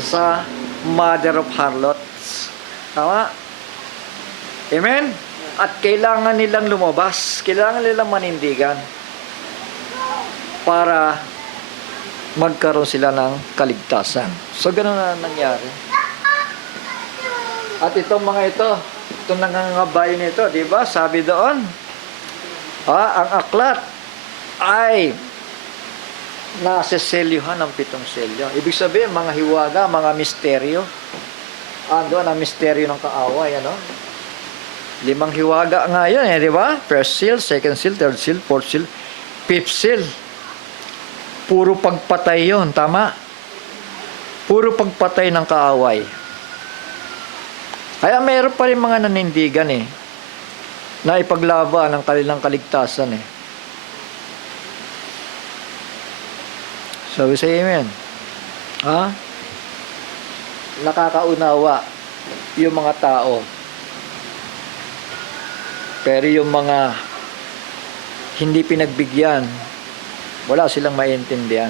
sa Mother of Harlots. Tama? Amen? At kailangan nilang lumabas. Kailangan nilang manindigan. para magkaroon sila ng kaligtasan. So, ganun na nangyari. At itong mga itong nangangabayo nito, di ba? Sabi doon, ang aklat ay naseselyuhan ng 7 selyo. Ibig sabihin, mga hiwaga, mga misteryo. Doon ang misteryo ng kaaway, 5 hiwaga nga yun, di ba? First seal, second seal, third seal, fourth seal, fifth seal. Puro pagpatay yun, tama? Puro pagpatay ng kaaway. Kaya mayroon pa rin mga nanindigan na ipaglaban ang kanilang kaligtasan So we say amen. Nakakaunawa yung mga tao. Pero yung mga hindi pinagbigyan, wala silang maintindihan.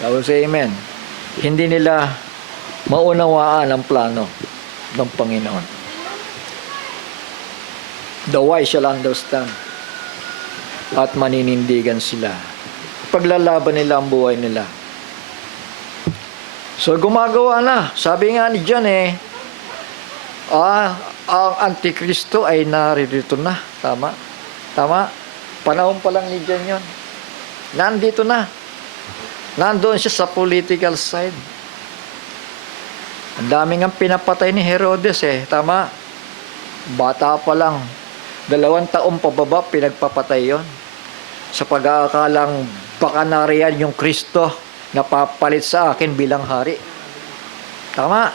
So we say amen. Hindi nila maunawaan ang plano ng Panginoon. The wise shall understand. At maninindigan sila. Paglalaban nila ang buhay nila. So gumagawa na. Sabi nga ni John ang Antikristo ay naririto na. Tama? Tama? Panahon pa lang ni John yun. Nandito na. Nandoon siya sa political side. Ang daming ang pinapatay ni Herodes Tama? Bata pa lang. 2 taong pababa pinagpapatay yon. Sa pag-aakalang baka nariyan yung Kristo na papalit sa akin bilang hari. Tama?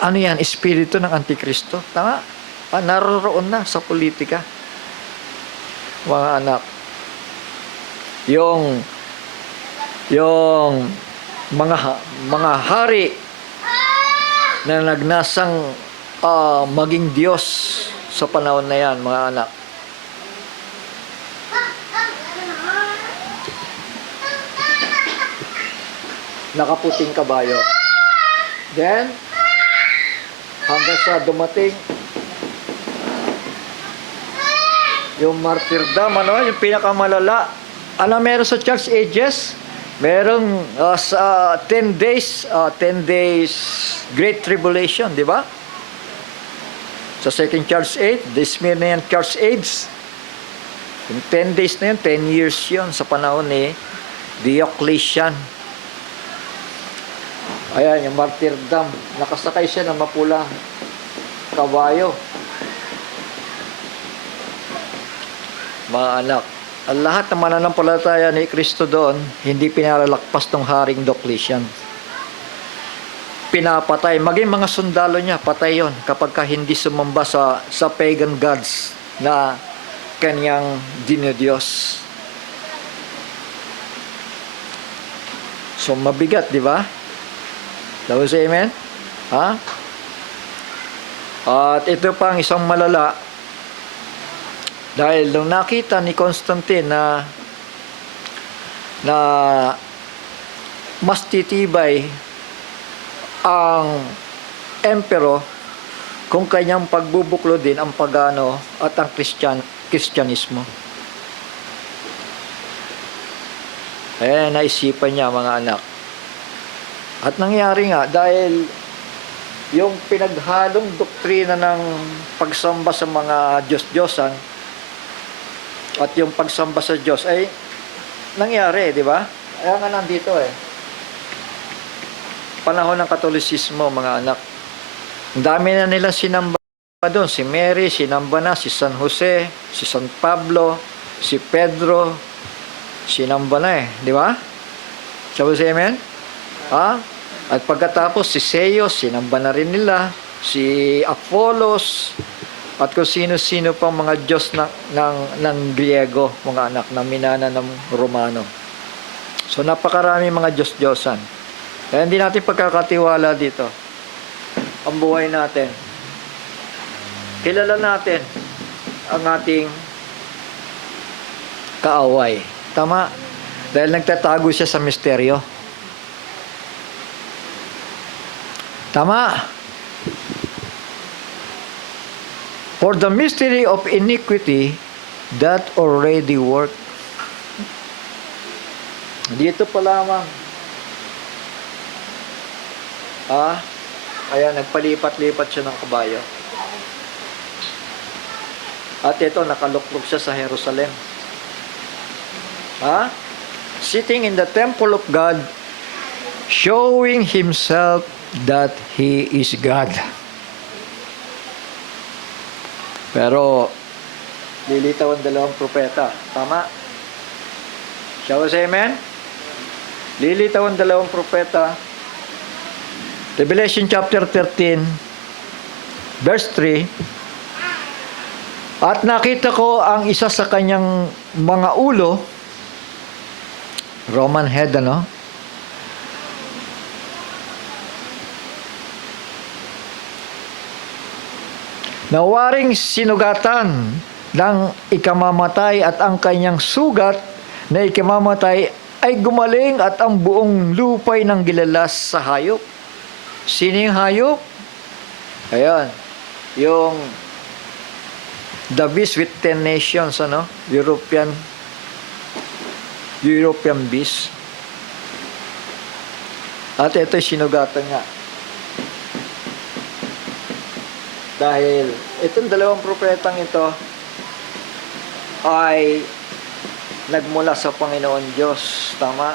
Ano yan? Espiritu ng Antikristo. Tama? Naroon na sa politika. Mga anak. Yung mga hari na nagnasang maging Diyos sa panahon na yan, mga anak. Nakaputing kabayo. Then, hanggang sa dumating yung martyrdom, yung pinakamalala. Meron sa church ages? Merong sa 10 days Great Tribulation, di ba? Sa second church age, the Smyrnian church age, yung 10 days na yun, 10 years yun sa panahon ni Diocletian. Ayan, yung martyrdom. Nakasakay siya ng mapulang kabayo. Mga anak, ang lahat ng mananampalataya ni Kristo doon, hindi pinalalakpas ng Haring Diocletian. Pinapatay. Maging mga sundalo niya, patay yon kapag hindi sumamba sa pagan gods na kanyang dinodiyos. So, mabigat, di ba? Tapos, amen? At ito pang isang malala. Dahil nung nakita ni Constantine na mas titibay ang emperor kung kanyang pagbubuklo din ang pagano at ang Kristyanismo. Naisipan niya, mga anak. At nangyari nga dahil yung pinaghalong doktrina ng pagsamba sa mga Diyos-Diyosan at yung pagsamba sa Diyos ay nangyari, di ba? Kaya nga nandito panahon ng Katolisismo, mga anak. Ang dami na nila sinamba doon. Si Mary, sinamba na. Si San Jose, si San Pablo, si Pedro, sinamba na di ba? Sabi si amen? At pagkatapos si Zeus, sinamba na rin nila. Si Apollos, at kung sino-sino pang mga Diyos ng Griego, mga anak, na minana ng Romano. So napakarami mga Diyos-Diyosan. Kaya hindi natin pagkakatiwala dito. Ang buhay natin. Kilala natin ang ating kaaway. Tama? Dahil nagtatago siya sa misteryo. Tama? For the mystery of iniquity that already work. Dito pa lamang. Kaya nagpalipat-lipat siya ng kabayo. At ito, nakaluklok siya sa Jerusalem. Sitting in the temple of God, showing himself that he is God. Pero, lilitaw ang dalawang propeta. Tama? Shall we say amen? Lilitaw ang dalawang propeta. Revelation chapter 13, verse 3. At nakita ko ang isa sa kanyang mga ulo, Roman head, nawaring sinugatan ng ikamamatay at ang kanyang sugat na ikamamatay ay gumaling at ang buong lupay ng gilalas sa hayop. Sino yung hayop? Ayan. Yung the beast with 10 nations, European beast. At ito'y sinugatan nga. Dahil itong dalawang propetang ito ay nagmula sa Panginoon Diyos. Tama?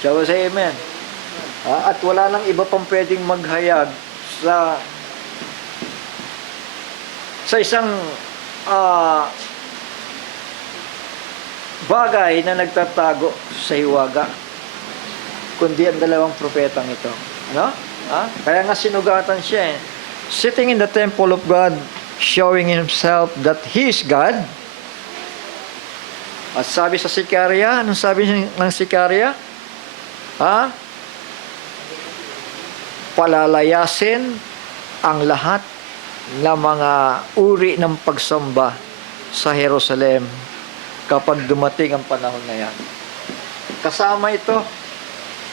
Shall we say amen? At wala nang iba pang pwedeng maghayag sa isang bagay na nagtatago sa hiwaga, kundi ang dalawang propetang ito. Kaya nga sinugatan siya eh. Sitting in the temple of God, showing himself that he is God. At sabi sa Sicaria, anong sabi ng Sicaria? Palalayasin ang lahat ng mga uri ng pagsamba sa Jerusalem kapag dumating ang panahon na yan. Kasama ito.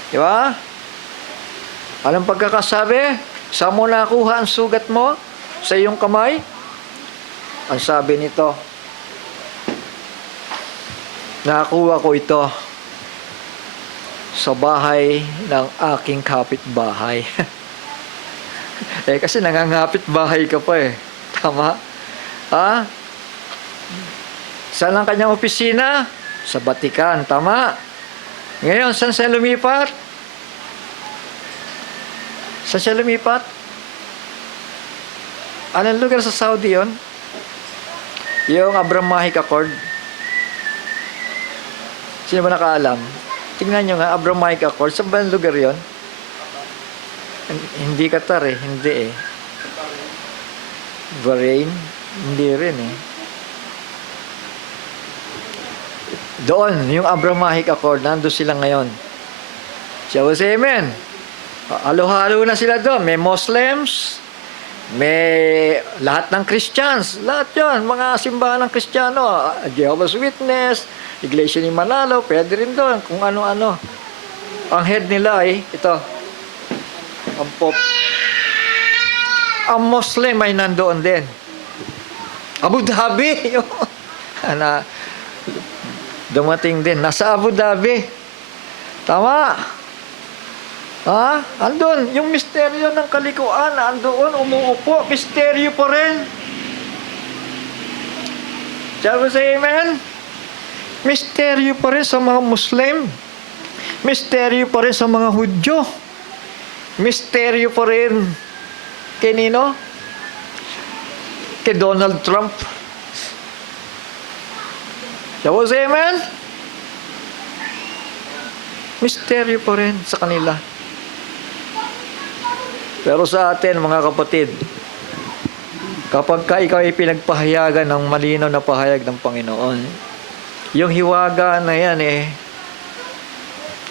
Di ba? Anong pagkakasabi? Saan mo nakuha ang sugat mo? Sa iyong kamay? Ang sabi nito, nakuha ko ito sa bahay ng aking kapitbahay. Kasi nangangapit bahay ka pa eh. Tama? Saan ang kanyang opisina? Sa Batikan. Tama? Ngayon, saan siya lumipat? Saan siya lumipat? Anong lugar sa Saudi yon? Yung Abrahamic Accord. Sino ba nakaalam? Tingnan nyo nga, Abrahamic Accord. Saan ba ang lugar yon? Hindi Qatar eh. Hindi eh. Bahrain? Hindi rin eh. Doon, yung Abrahamic Accord, nandun sila ngayon. Shall we say amen? Halo-halo na sila doon. May Muslims, may lahat ng Christians. Lahat yun, mga simbahan ng Kristiyano. Jehovah's Witness, Iglesia ni Manalo, pwede rin doon, kung ano-ano. Ang head nila ay ito. Ang Pope. Ang Muslim ay nandoon din. Abu Dhabi. Dumating din. Nasa Abu Dhabi. Tama. Andun. Yung misteryo ng kalikuan, andoon, umuupo. Misteryo pa rin. Shall we say amen? Misteryo pa rin sa mga Muslim. Misteryo pa rin sa mga Hudyo. Misteryo pa rin kay nino? Kay Donald Trump. Shall we say amen? Misteryo pa rin sa kanila. Pero sa atin, mga kapatid, kapag ikaw ay pinagpahayagan ng malinaw na pahayag ng Panginoon, yung hiwaga na yan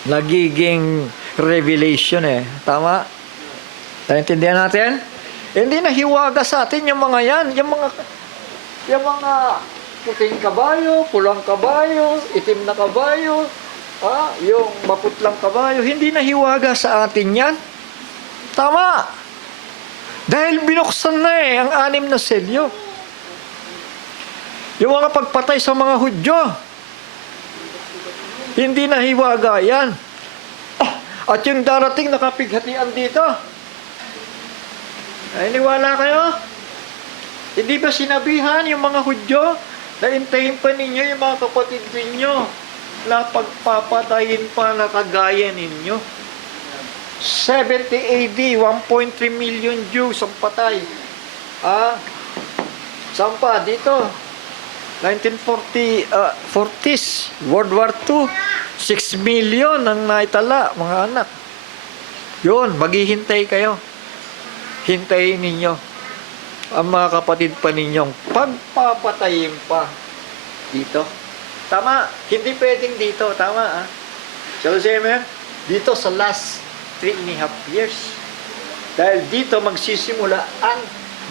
nagiging revelation Tama? Naintindihan natin? Hindi na hiwaga sa atin yung mga yan. Yung mga puting kabayo, pulang kabayo, itim na kabayo, yung maputlang kabayo, hindi na hiwaga sa atin yan. Tama. Dahil binuksan na ang 6 na selyo. Yung mga pagpatay sa mga Hudyo, hindi na hiwaga yan. At yung darating na kapighatian dito, ay niwala kayo? Hindi ba sinabihan yung mga Hudyo na intayin pa ninyo yung mga kapatid ninyo na pagpapatayin pa na kagaya ninyo? 70 AD, 1.3 million Jews ang patay. Saan pa? Dito. 40s, World War II, 6 million ang naitala, mga anak. Yun, maghihintay kayo. Hintayin ninyo ang mga kapatid pa ninyong pagpapatayin pa dito. Tama, hindi pwedeng dito. Tama, So, amen? Dito sa last 3.5 years. Dahil dito magsisimula ang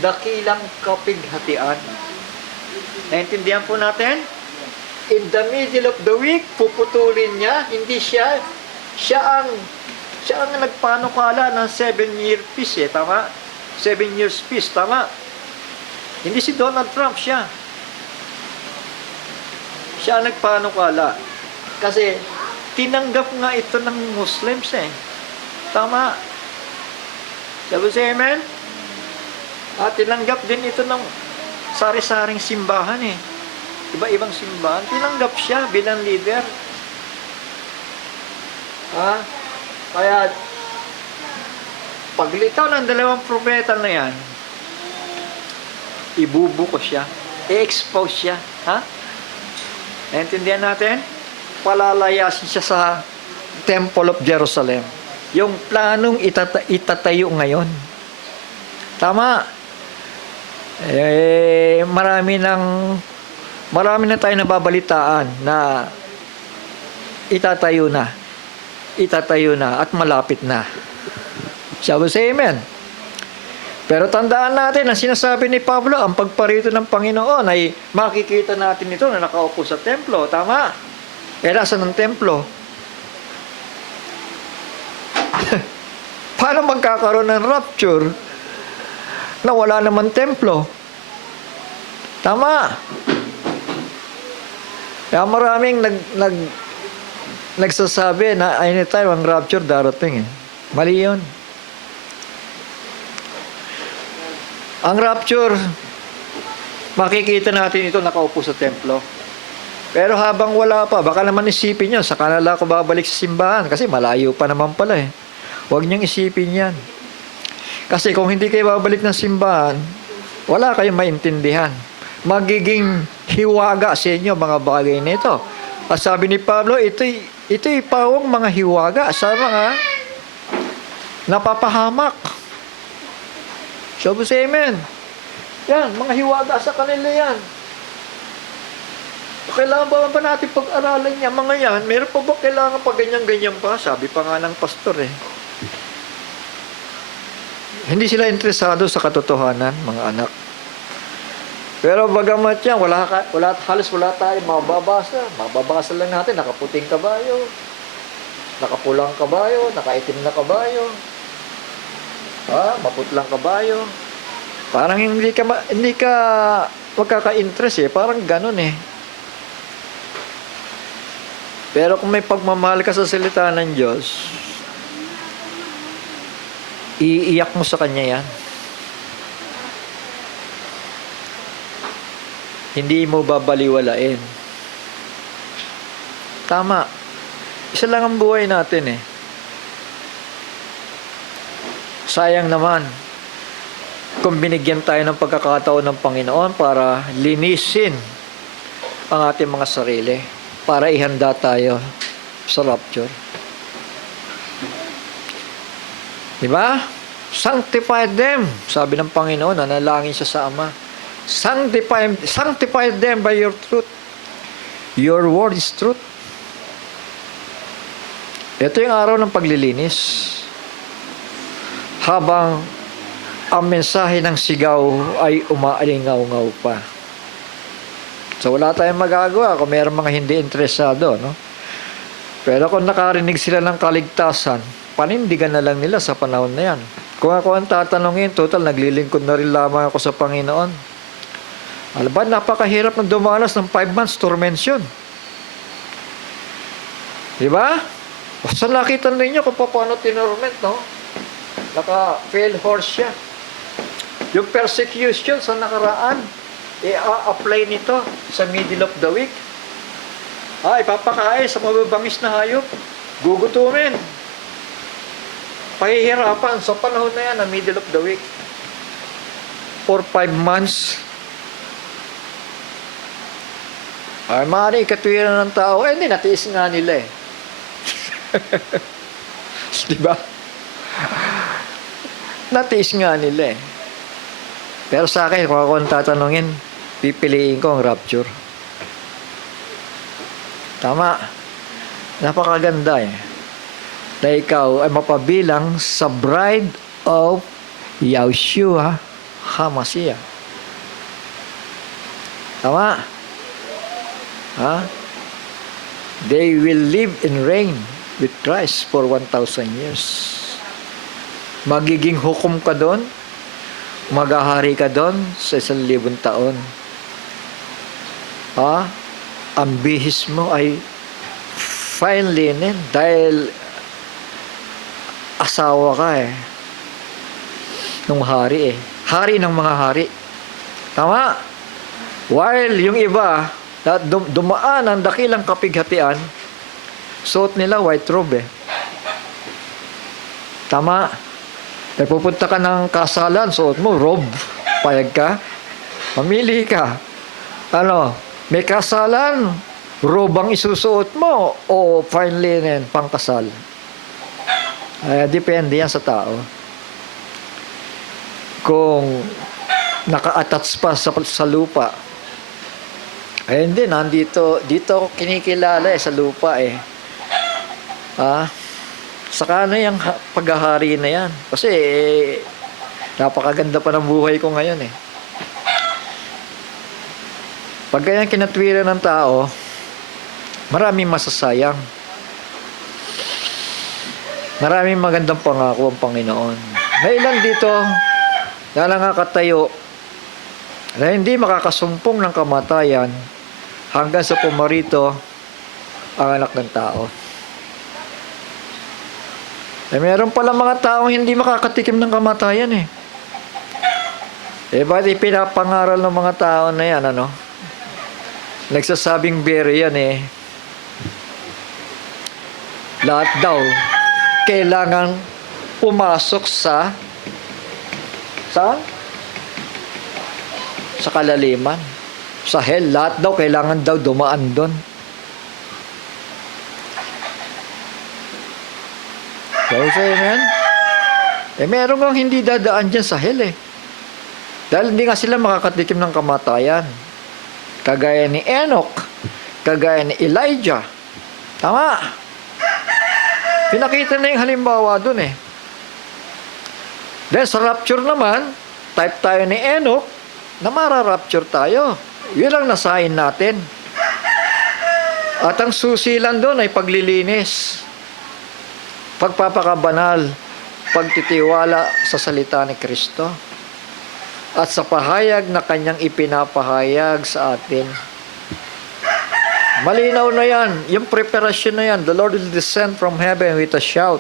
dakilang kapighatian. Naintindihan po natin? In the middle of the week, puputulin niya. Hindi siya ang nagpanukala ng 7-year peace, tama? 7 years peace, tama? Hindi si Donald Trump, siya. Siya ang nagpanukala. Kasi, tinanggap nga ito ng Muslims, Tama? Sabi siya, amen? At tinanggap din ito ng sari-saring simbahan, Iba-ibang simbahan. Tinanggap siya bilang leader. Kaya, paglitaw ng 2 propeta na yan, ibubuko siya, i-expose siya. Naintindihan natin? Palalayasin siya sa Temple of Jerusalem. Yung planong itatayo ngayon. Tama. Marami na tayo nababalitaan na itatayo na at malapit na. Sabi sa amen. Pero tandaan natin, ang sinasabi ni Pablo, ang pagparito ng Panginoon ay makikita natin ito na nakaupo sa templo. Tama? Nasaan ang templo? Paano magkakaroon ng rapture na wala naman templo? Tama. Kaya maraming nagsasabi na anytime ang rapture darating. Mali yun. Ang rapture, makikita natin ito nakaupo sa templo. Pero habang wala pa, baka naman isipin nyo, saka na lang ako babalik sa simbahan kasi malayo pa naman pala Huwag niyong isipin yan. Kasi kung hindi kayo babalik ng simbahan, wala kayong maintindihan. Magiging hiwaga sa inyo mga bagay nito. At sabi ni Pablo, ito'y pawang mga hiwaga sa mga napapahamak. Sabi sa amen. Yan, mga hiwaga sa kanila yan. Kailangan ba natin pag-aralan niya mga yan? Meron pa ba kailangan pa ganyan-ganyan pa? Sabi pa nga ng pastor Hindi sila interesado sa katotohanan, mga anak. Pero bagamat yan, halos wala tayong mababasa. Mababasa lang natin, nakaputing kabayo, nakapulang kabayo, nakaitim na kabayo, maputlang kabayo. Parang hindi ka magkaka-interest parang ganun Pero kung may pagmamahal ka sa salita ng Diyos, iiyak mo sa Kanya yan. Hindi mo babaliwalain. Tama. Isa lang ang buhay natin Sayang naman kung binigyan tayo ng pagkakataon ng Panginoon para linisin ang ating mga sarili, para ihanda tayo sa rapture. Diba? Sanctify them, sabi ng Panginoon, nanalangin siya sa Ama. Sanctify them by your truth. Your word is truth. Ito yung araw ng paglilinis. Habang ang mensahe ng sigaw ay umaalingaw-ngaw pa. So wala tayong magagawa kung mayroong mga hindi interesado, Pero kung nakarinig sila ng kaligtasan, panindigan na lang nila sa panahon na yan. Kung ako ang tatanungin, total naglilingkod na rin lamang ako sa Panginoon. Alam ba, napakahirap ng dumanas ng 5 months tormention. Di ba? Basta nakita ninyo kung paano tinorment, no? Naka-fail horse siya. Yung persecution sa nakaraan, i-apply nito sa middle of the week. Ipapakain sa mababangis na hayop. Gugutumin. Pahihirapan sa panahon na yan, na middle of the week. For 5 months. Maaaring ikatwiran ng tao, hindi, natiis nga nila eh. Diba? Natiis nga nila eh. Pero sa akin, kung ako tatanungin, pipiliin ko ang rapture. Tama. Napakaganda eh. Na ikaw ay mapabilang sa bride of Yahshua HaMashiach. Tama. They will live and reign with Christ for 1,000 years. Magiging hukom ka doon, maghahari ka doon sa 1,000 taon. Ang bihis mo ay fine linen dahil asawa ka nung hari Hari ng mga hari. Tama? While yung iba, dumaan ang dakilang kapighatian, suot nila white robe Tama? Pupunta ka ng kasalan, suot mo robe. Payag ka? Mamili ka. May kasalan, robe ang isusuot mo o fine linen, pangkasal. Depende yan sa tao. Kung naka-attach pa sa lupa, hindi, dito ako kinikilala sa lupa Saka yung paghahari na yan. Kasi napakaganda pa ng buhay ko ngayon Pag ganyan kinatwiran ng tao, maraming masasayang. Maraming magandang pangako ang Panginoon. May ilan dito na nangakatayo na hindi makakasumpong ng kamatayan hanggang sa pumarito ang anak ng tao. Meron pala mga taong hindi makakatikim ng kamatayan ba't ipinapangaral ng mga tao na yan, Nagsasabing bere yan lahat daw kailangan pumasok sa kalaliman. Sa hell, lahat daw kailangan daw dumaan doon. Amen? Meron kang hindi dadaan dyan sa hell Dahil hindi nga sila makakatikim ng kamatayan. Kagaya ni Enoch, kagaya ni Elijah. Tama. Pinakita na yung halimbawa dun Then sa rapture naman, type tayo ni Enoch, na mara-rapture tayo. Yun ang nasain natin. At ang susilan doon ay paglilinis, pagpapakabanal, pagtitiwala sa salita ni Kristo, at sa pahayag na kanyang ipinapahayag sa atin. Malinaw na yan. Yung preparasyon na yan. The Lord will descend from heaven with a shout.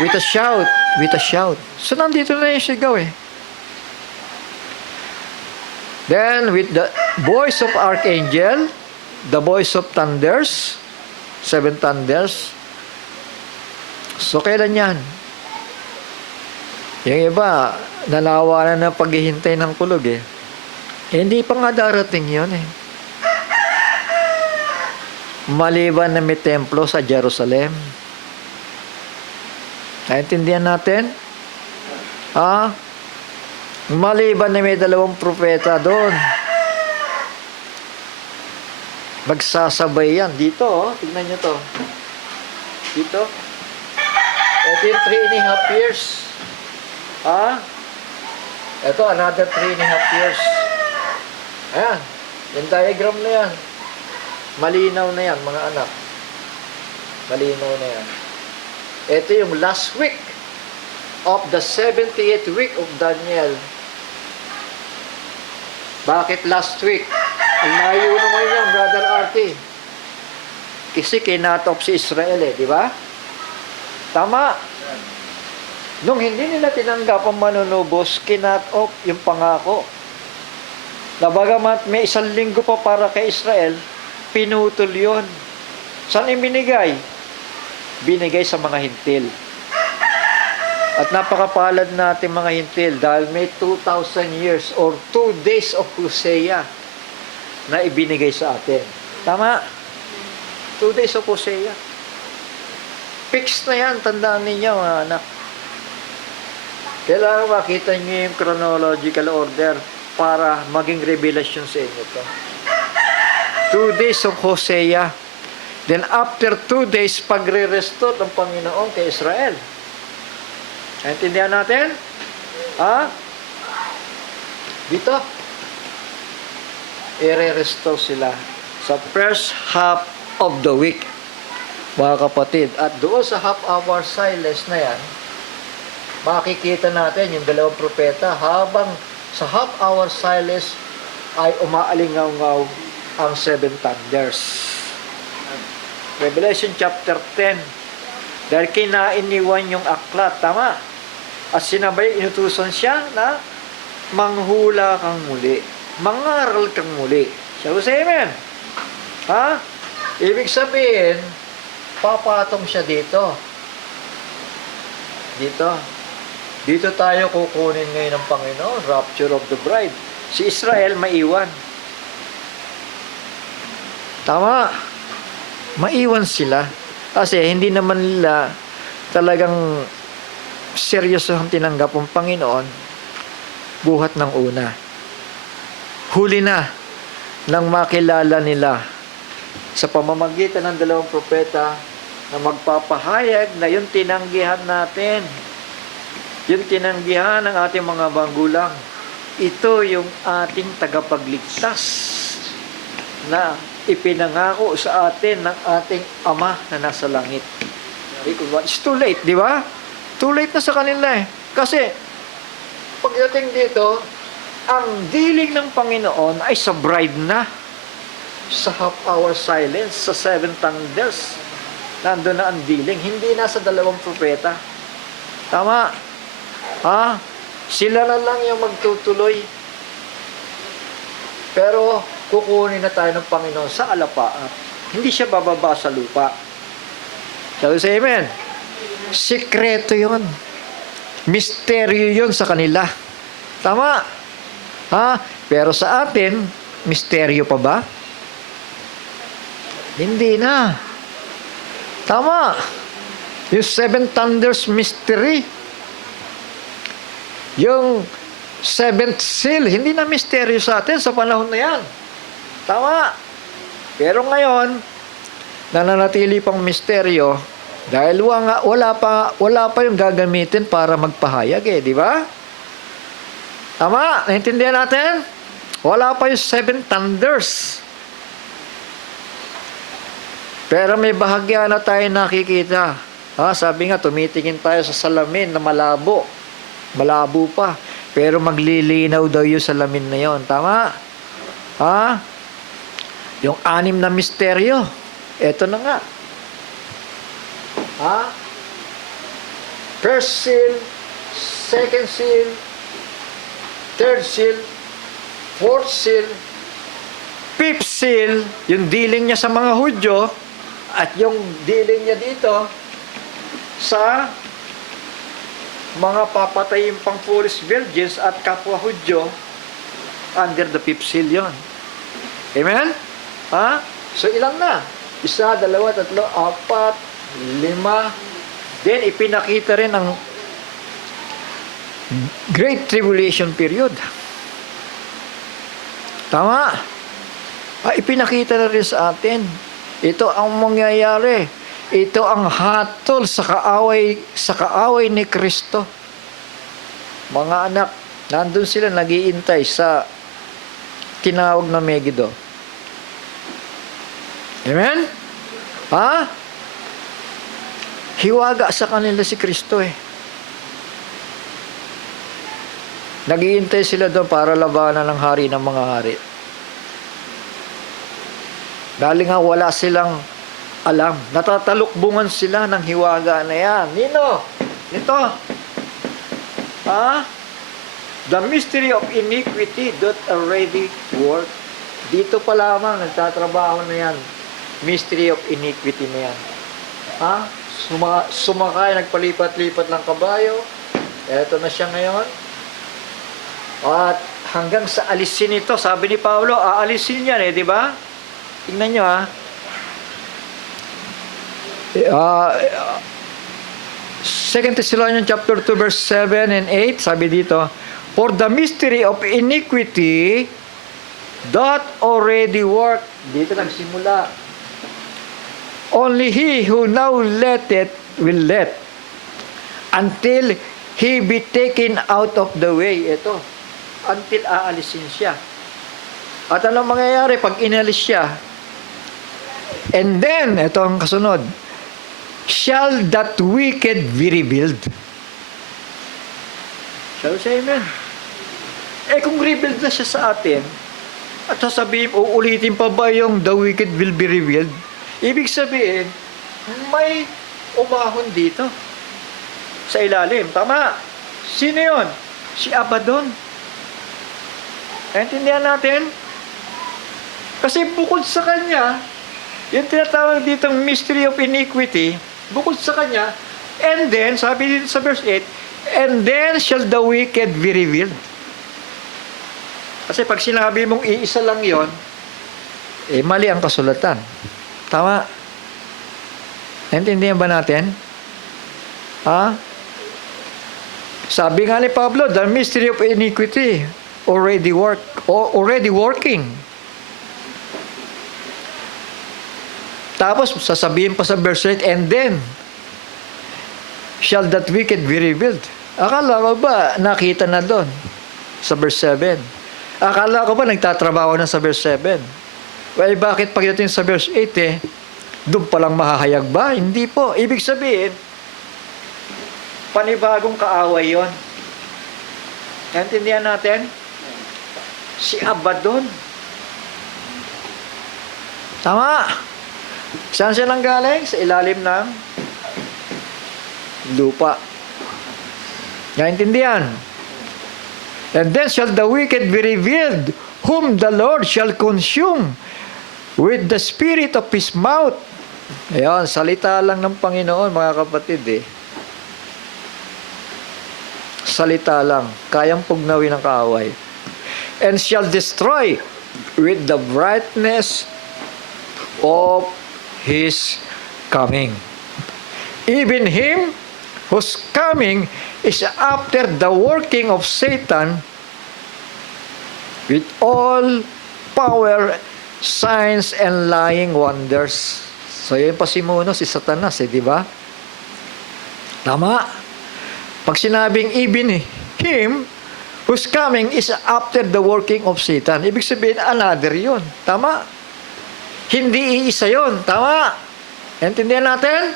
With a shout. With a shout. So, nandito na yung sigaw Then, with the voice of archangel, the voice of thunders, 7 thunders. So, kailan yan? Yung iba, nalawanan na paghihintay ng kulog hindi pa nga darating yun Maliban na may templo sa Jerusalem. Naintindihan natin? Maliban na may 2 propeta doon. Magsasabay yan. Dito, tignan nyo to. Dito. Ito yung 3.5 years. Ito, another 3.5 years. Ayan. Yung diagram na yan. Malinaw na yan, mga anak. Malinaw na yan. Ito yung last week of the 70th week of Daniel. Bakit last week? Ang layo naman yan, Brother Artie. Kasi kinatop si Israel di ba? Tama. Nung hindi nila tinanggap ang manunubos, kinatop yung pangako. Nabagamat may 1 linggo pa para kay Israel, pinutol yun. Saan ibinigay? Binigay sa mga hintil. At napakapalad natin mga hintil dahil may 2,000 years or 2 days of Hosea na ibinigay sa atin. Tama? 2 days of Hosea. Fix na yan, tandaan ninyo mga anak. Kailangan makita niyo yung chronological order para maging revelation sa inyo to. 2 days of Hosea. Then after 2 days, pagre-restore ng Panginoon kay Israel. Naintindihan natin? Ha? Dito. I-restore sila sa first half of the week. Mga kapatid. At doon sa half hour silence na yan, makikita natin yung 2 propeta habang sa half hour silence ay umaalingaw-ngaw ang 7 thunders. Revelation chapter 10. Dahil kinainiwan yung aklat, tama? At sinabay, inutusan siya na manghula kang muli. Mangaral kang muli. Shall we say amen? Ha? Ibig sabihin, papatong siya dito. Dito tayo kukunin ngayon ng Panginoon, rapture of the bride. Si Israel maiwan. Tama. Maiwan sila. Kasi hindi naman nila talagang seryoso ang tinanggap ng Panginoon buhat ng una. Huli na nang makilala nila sa pamamagitan ng 2 propeta na magpapahayag na yung tinanggihan natin, yung tinanggihan ng ating mga magulang, ito yung ating tagapagligtas na ipinangako sa atin ng ating Ama na nasa langit. It's too late, di ba? Too late na sa kanila Kasi, pagdating dito, ang diling ng Panginoon ay sa bride na. Sa half hour silence, sa 7 thunders. Nandun na ang diling. Hindi na sa 2 propeta. Tama? Ha? Sila na lang yung magtutuloy. Pero, kukunin na tayo ng Panginoon sa alapaap. Hindi siya bababa sa lupa. Shall we say amen? Sikreto yun. Misteryo yun sa kanila. Tama? Ha? Pero sa atin, misteryo pa ba? Hindi na. Tama. Yung 7 thunders mystery. Yung 7th seal, hindi na misteryo sa atin sa panahon na yan. Tama. Pero ngayon, nananatili pang misteryo dahil wala pa yung gagamitin para magpahayag di ba? Tama? Naintindihan natin? Wala pa yung 7 thunders. Pero may bahagya na tayo nakikita. Sabi nga, tumitingin tayo sa salamin na malabo. Malabo pa. Pero maglilinaw daw yung salamin na yon. Tama? Yung 6 na misteryo. Eto na nga. First seal, second seal, third seal, fourth seal, fifth seal, yung dealing niya sa mga Hudyo, at yung dealing niya dito sa mga papatayin pang foolish virgins at kapwa Hudyo, under the fifth seal yun. Amen? So ilan na? 1, 2, 3, 4, 5. Then ipinakita rin ang Great Tribulation period. Tama? Ipinakita na rin sa atin. Ito ang mangyayari. Ito ang hatol sa kaaway ni Kristo. Mga anak, nandun sila nag-iintay sa tinawag na Megiddo. Amen? Hiwaga sa kanila si Kristo Naghihintay sila doon para labanan ng hari ng mga hari. Dahil nga wala silang alam. Natatalukbungan sila ng hiwaga na yan. Nino? Ito. Ha? The mystery of iniquity that already work. Dito pa lamang nagtatrabaho na yan. Mystery of iniquity na yan. Ha? Sumakay, nagpalipat-lipat ng kabayo. Eto na siya ngayon. At hanggang sa alisin ito, sabi ni Paulo, aalisin yan di ba? Tingnan nyo 2 Thessalonians chapter 2 verse 7 and 8, sabi dito, for the mystery of iniquity that already work. Dito nagsimula. Only he who now let it will let until he be taken out of the way. Ito, until aalisin siya. At anong mangyayari pag inalis siya? And then, ito ang kasunod, shall that wicked be revealed? Shall we say amen? Kung revealed na siya sa atin, at sasabihin, uulitin pa ba yung the wicked will be revealed? Ibig sabihin, may umahon dito sa ilalim. Tama? Sino yun? Si Abaddon. Naintindihan natin? Kasi bukod sa kanya, yung tinatawag ditong mystery of iniquity, bukod sa kanya, and then, sabi dito sa verse 8, and then shall the wicked be revealed. Kasi pag sinabi mong iisa lang yon, mali ang kasulatan. Tama? Naintindihan ba natin? Ha? Sabi nga ni Pablo, the mystery of iniquity already working. Tapos, sasabihin pa sa verse 8, and then, shall that wicked be revealed. Akala ko ba, nakita na doon, sa verse 7. Akala ko ba, nagtatrabaho na sa verse 7. Well, bakit pagdating sa verse 8, doon palang mahahayag ba? Hindi po. Ibig sabihin, panibagong kaaway yon. Naintindihan natin? Si Abaddon. Tama. Saan siya nanggaling? Sa ilalim ng lupa. Naintindihan? And then shall the wicked be revealed, whom the Lord shall consume with the spirit of his mouth. Ayan, salita lang ng Panginoon, mga kapatid Salita lang, kayang pugnawin ng kaaway. And shall destroy with the brightness of his coming. Even him whose coming is after the working of Satan with all power, signs, and lying wonders. So, yun pa si Satanas, di ba? Tama. Pag sinabing even him whose coming is after the working of Satan, ibig sabihin, another yun. Tama. Hindi iisa yun. Tama. Intindihan natin?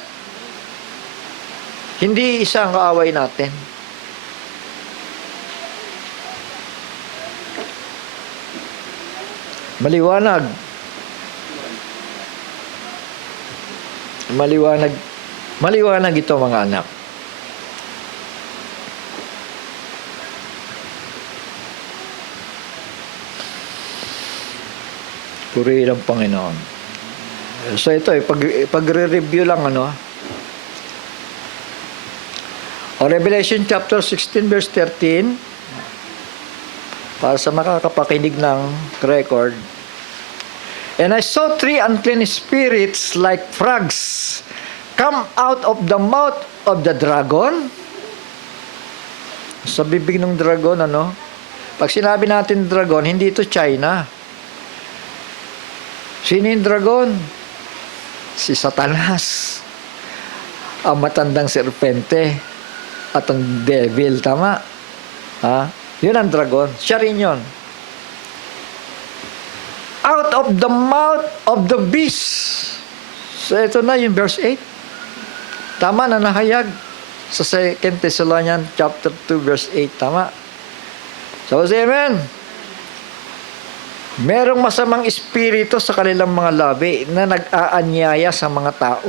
Hindi isa ang kaaway natin. Maliwanag. Maliwanag ito, mga anak. Purihin ang Panginoon. So ito, pag-review lang Revelation chapter 16 verse 13, para sa makakapakinig ng record. And I saw 3 unclean spirits like frogs come out of the mouth of the dragon. Sa bibig ng dragon, Pag sinabi natin dragon, hindi ito China. Sino yung dragon? Si Satanas. Ang matandang serpente at ang devil. Tama? Yun ang dragon. Siya rin yun. Out of the mouth of the beast. So ito na yung verse 8. Tama na nahayag sa 2 Thessalonians chapter 2 verse 8. Tama? So, say amen. Merong masamang espiritu sa kanilang mga labi na nag-aanyaya sa mga tao,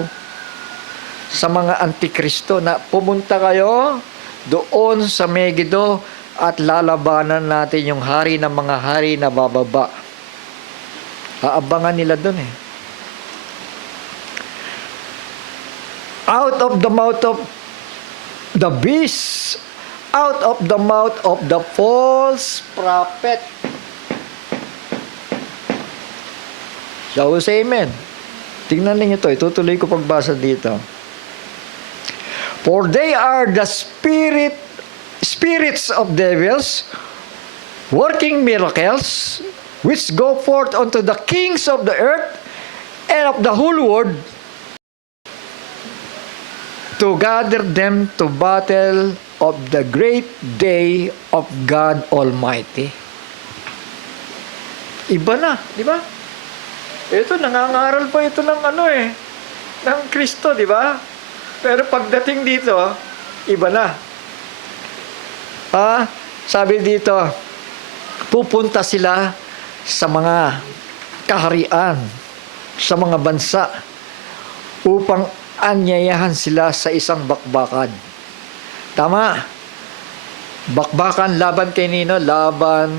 sa mga antikristo, na pumunta kayo doon sa Megiddo at lalabanan natin yung hari ng mga hari na bababa. Aabangan nila doon eh. Out of the mouth of the beast, out of the mouth of the false prophet. Shall we say amen? Tingnan ninyo ito. Itutuloy ko pagbasa dito. For they are the spirits of devils, working miracles, which go forth unto the kings of the earth and of the whole world, to gather them to battle of the great day of God Almighty. Iba na, di ba? Ito, nangangaral pa ito ng ng Kristo, di ba? Pero pagdating dito, iba na. Sabi dito, pupunta sila sa mga kaharian, sa mga bansa, upang anyayahan sila sa isang bakbakan. Tama. Bakbakan, laban kay Nino, laban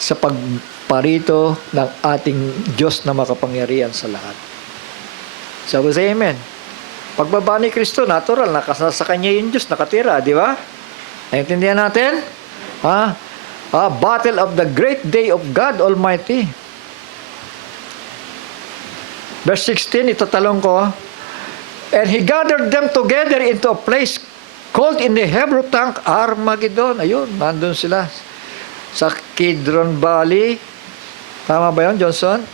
sa pagparito ng ating Diyos na makapangyarihan sa lahat. So, say amen. Pagbaba ni Kristo, natural, nakasa kanya yung Diyos, nakatira, di ba? Naintindihan natin? Battle of the great day of God Almighty. Verse 16, itatalong ko. And he gathered them together into a place called in the Hebrew tongue Armageddon. Ayun, nandun sila sa Kidron Valley. Tama ba yun, Johnson?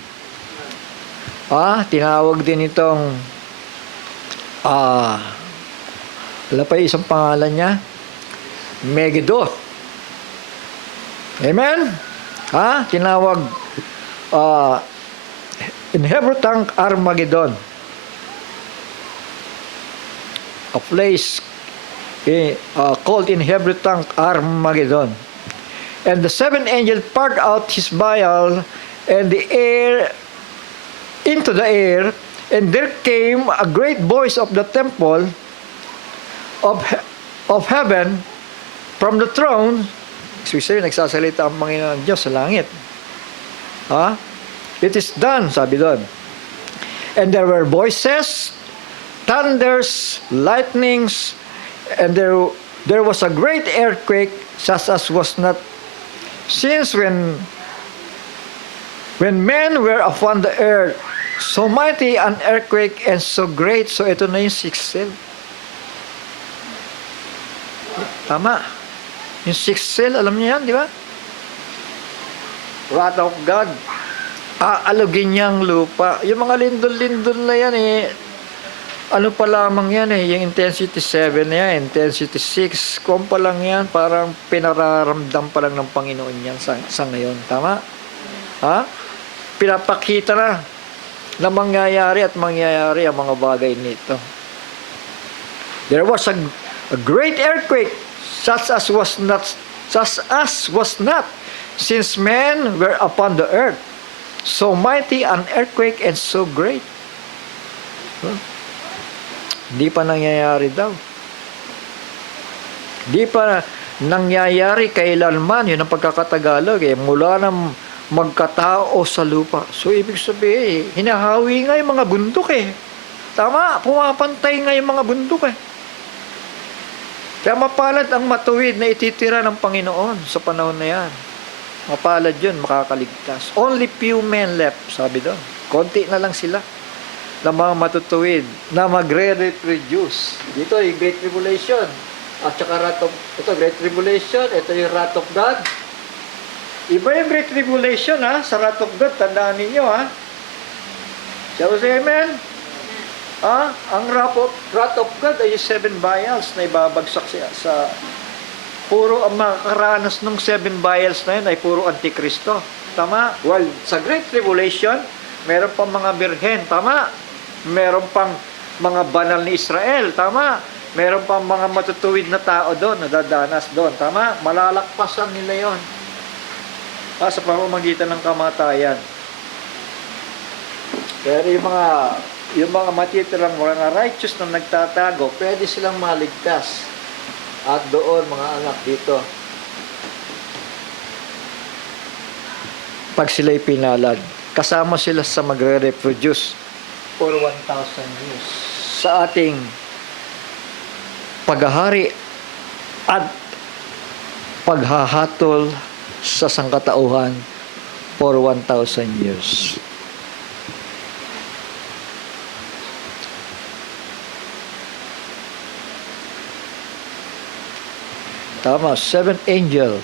Tinawag din itong wala pa isang pangalan niya, Megiddo. Amen? Tinawag in Hebrew tongue Armageddon. A place called in Hebrew tongue Armageddon. And the seventh angel poured out his vial and the air into the air, and there came a great voice of the temple of heaven from the throne. Nagsasalita ang Panginoon Diyos sa langit. It is done, sabi doon. And there were voices, thunders, lightnings, and there was a great earthquake, such as was not since when men were upon the earth. So mighty an earthquake and so great. So ito na yung sixth seal. Tama. Yung sixth seal, alam niyo yan, di ba? Wrath of God. Aalugin niyang lupa. Yung mga lindol-lindol na yan ano pa lamang yan yung intensity 7 na yan, intensity 6, kung pa lang yan, parang pinararamdam pa lang ng Panginoon yan sa ngayon. Tama? Pinapakita na mangyayari at mangyayari ang mga bagay nito. There was a great earthquake, such as was not, since men were upon the earth. So mighty an earthquake and so great. Di pa nangyayari daw. Di pa nangyayari kailanman. Yun ang pagkakatagalog mula nang magkatao sa lupa. So ibig sabihin, hinahawi nga yung mga bundok Tama, pumapantay nga yung mga bundok Kaya mapalad ang matuwid na ititira ng Panginoon sa panahon na yan. Mapalad yun, makakaligtas. Only few men left, sabi doon. Konti na lang sila na mga matutuwid na magre-reproduce. Dito yung Great Tribulation. At saka ito Great Tribulation, ito yung Wrath of God. Iba yung Great Tribulation sa Wrath of God, tandaan ninyo Shall we say amen? Ang Wrath of God ay yung 7 vials na ibabagsak sa puro ang makakaranas ng 7 vials na yun ay puro Antikristo. Tama? Well, sa Great Tribulation, meron pang mga birhen. Tama? Meron pang mga banal ni Israel. Tama? Meron pang mga matutuwid na tao doon, nadadanas doon. Tama? Malalakpasan nila yon. Sa pamamagitan ng kamatayan. Pero yung mga matitirang mga righteous na nagtatago, pwede silang maligtas. At doon, mga anak, dito, pag sila'y pinalad, kasama sila sa magre-reproduce for 1,000 years sa ating paghahari at paghahatol sa sangkatauhan for 1,000 years. Tama, seventh angel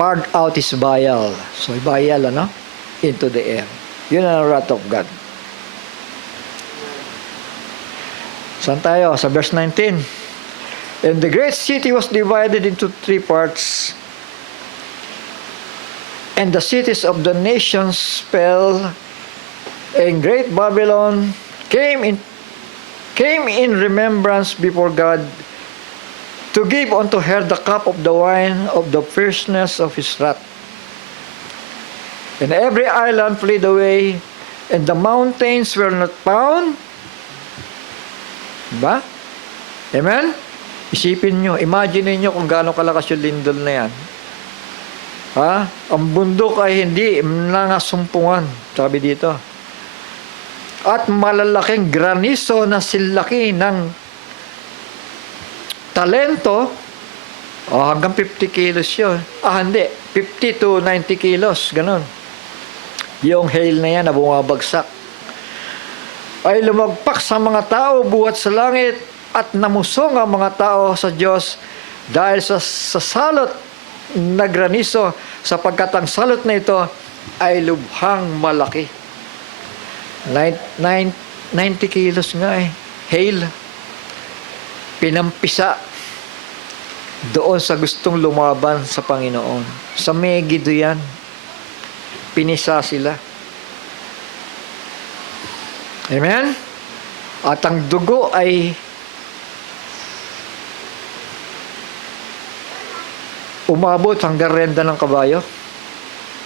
poured out his vial. So, vial, into the air. Yun ang wrath of God. Saan tayo? Sa verse 19. And the great city was divided into 3 parts. And the cities of the nations fell, and great Babylon came in remembrance before God, to give unto her the cup of the wine of the fierceness of his wrath. And every island fled away, and the mountains were not found. Diba? Amen? Isipin nyo, imagine nyo kung gaano kalakas yung lindol na yan. Ang bundok ay hindi nangasumpungan, sabi dito. At malalaking granizo na silaki ng talento, hanggang 50 kilos yun. Hindi, 50 to 90 kilos, ganun. Yung hail na yan na bumabagsak, ay lumagpak sa mga tao buhat sa langit, at namusong ang mga tao sa Diyos dahil sa salot na granizo, sapagkat ang salot na ito ay lubhang malaki. 90 kilos nga hail. Pinampisa doon sa gustong lumaban sa Panginoon. Sa Megiddo yan. Pinisa sila. Amen? At ang dugo ay umabot hanggang renda ng kabayo.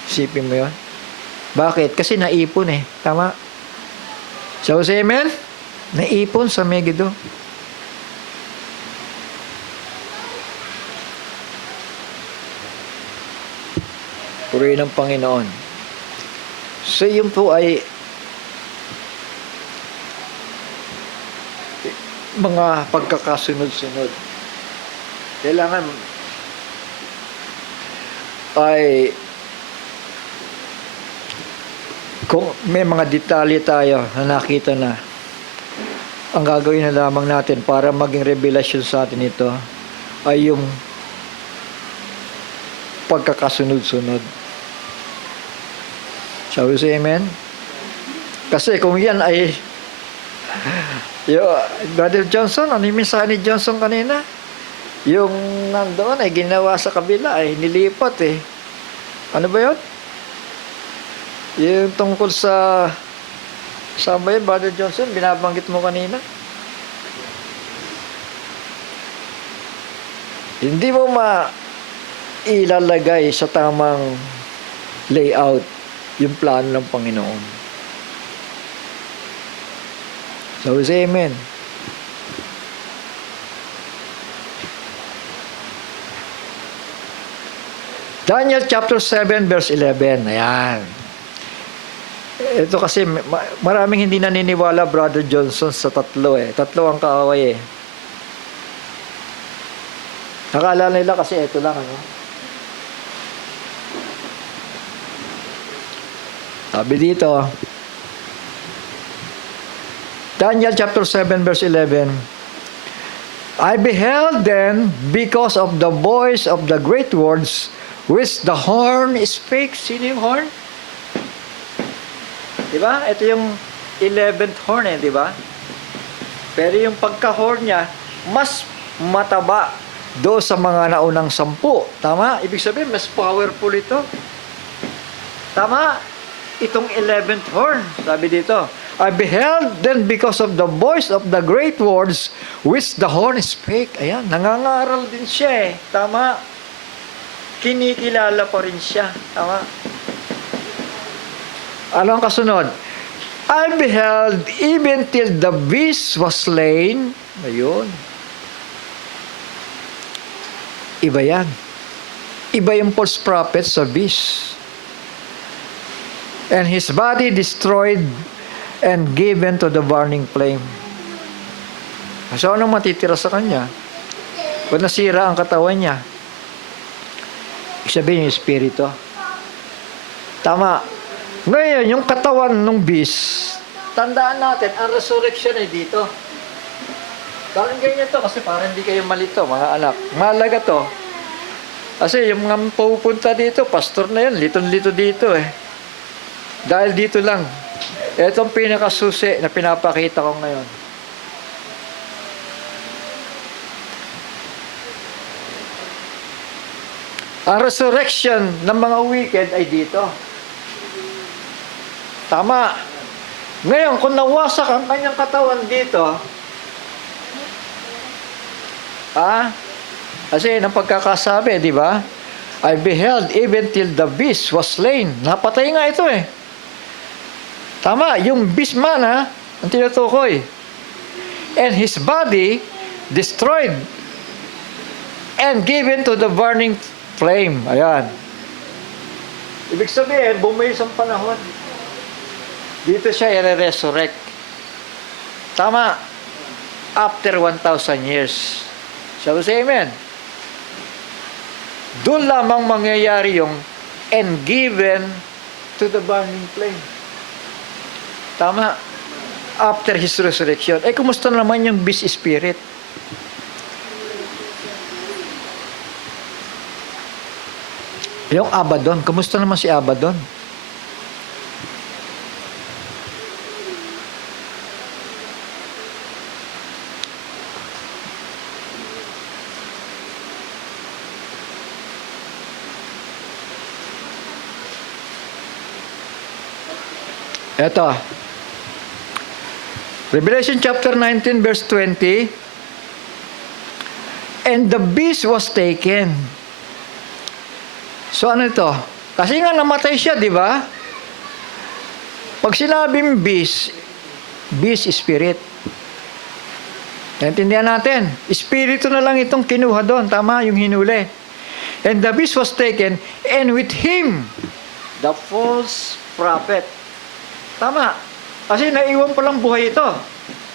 Isipin mo yun. Bakit? Kasi naipon Tama? So, say amen? Naipon sa Megiddo. Purihin ng Panginoon. So, yun po ay mga pagkakasunod-sunod. Kailangan ay kung may mga detalye tayo na nakita na, ang gagawin na lamang natin para maging revelasyon sa atin ito ay yung pagkakasunod-sunod. Shall we say amen? Kasi kung yan ay Brother Johnson, ano yung mensahe ni Johnson kanina? Yung nandoon ay ginawa sa kabila ay nilipat Ano ba yun? Yung tungkol sa saan ba yun, Brother Johnson? Binabanggit mo kanina? Hindi mo ilalagay sa tamang layout yung plano ng Panginoon. So we say amen. Daniel chapter 7 verse 11. Ayan. Ito kasi maraming hindi naniniwala, Brother Johnson, sa tatlo Tatlo ang kaaway Nakaalala nila kasi ito lang Sabi dito, Daniel chapter 7 verse 11, I beheld then because of the voice of the great words which the horn spake. Sino yung horn? Diba? Ito yung 11th horn diba? Pero yung pagka-horn niya, mas mataba do sa mga naunang 10. Tama? Ibig sabihin, mas powerful ito. Tama? Itong 11th horn, sabi dito, I beheld then because of the voice of the great words which the horn spake. Ayan, nangangaral din siya Tama? kinikilala pa rin siya. Tama? Ano ang kasunod? I beheld even till the beast was slain. Ayun. Iba yan. Iba yung false prophet sa beast. And his body destroyed and given to the burning flame. So, anong matitira sa kanya? Kung nasira ang katawan niya, ibig sabihin yung espiritu. Tama. Ngayon, yung katawan ng beast, tandaan natin, ang resurrection ay dito. Parang ganyan to, kasi parang hindi kayo malito, mga anak. Mahalaga to. Kasi yung mga pupunta dito, pastor na yan, litong-lito dito eh. Dahil dito lang. Itong pinakasusi na pinapakita ko ngayon. Ang resurrection ng mga wicked ay dito. Tama. Ngayon, kung nawasak ang kanyang katawan dito, kasi ng pagkakasabi, di ba? I beheld even till the beast was slain. Napatay nga ito eh. Tama, yung beast man ang tinutukoy. And his body destroyed and given to the burning flame. Ayan. Ibig sabihin, bumayos ang panahon. Dito siya i-resurrect. Tama. After 1,000 years. Shall we say amen? Doon lamang mangyayari yung and given to the burning flame. Tama. After his resurrection. Kumusta naman yung beast spirit? Yung Abaddon. Kumusta naman si Abaddon? Eto. Revelation chapter 19 verse 20. And the beast was taken. So ano ito? Kasi nga namatay siya, di ba? Pag sinabing beast, beast spirit. Naintindihan natin. Espiritu na lang itong kinuha doon. Tama, yung hinuli. And the beast was taken, and with him, the false prophet. Tama. Kasi naiwan pa lang buhay ito.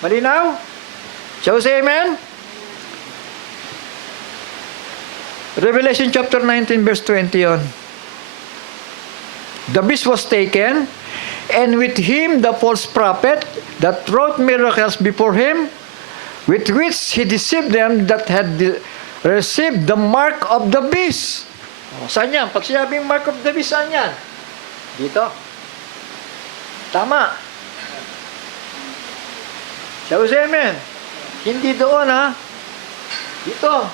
Malinaw? Shall we say amen? Revelation chapter 19 verse 20 yon. The beast was taken, and with him the false prophet that wrought miracles before him, with which he deceived them that had received the mark of the beast. Saan yan? Pag sinabing mark of the beast, saan yan? Dito. Tama. Shall we say amen? Hindi doon Dito.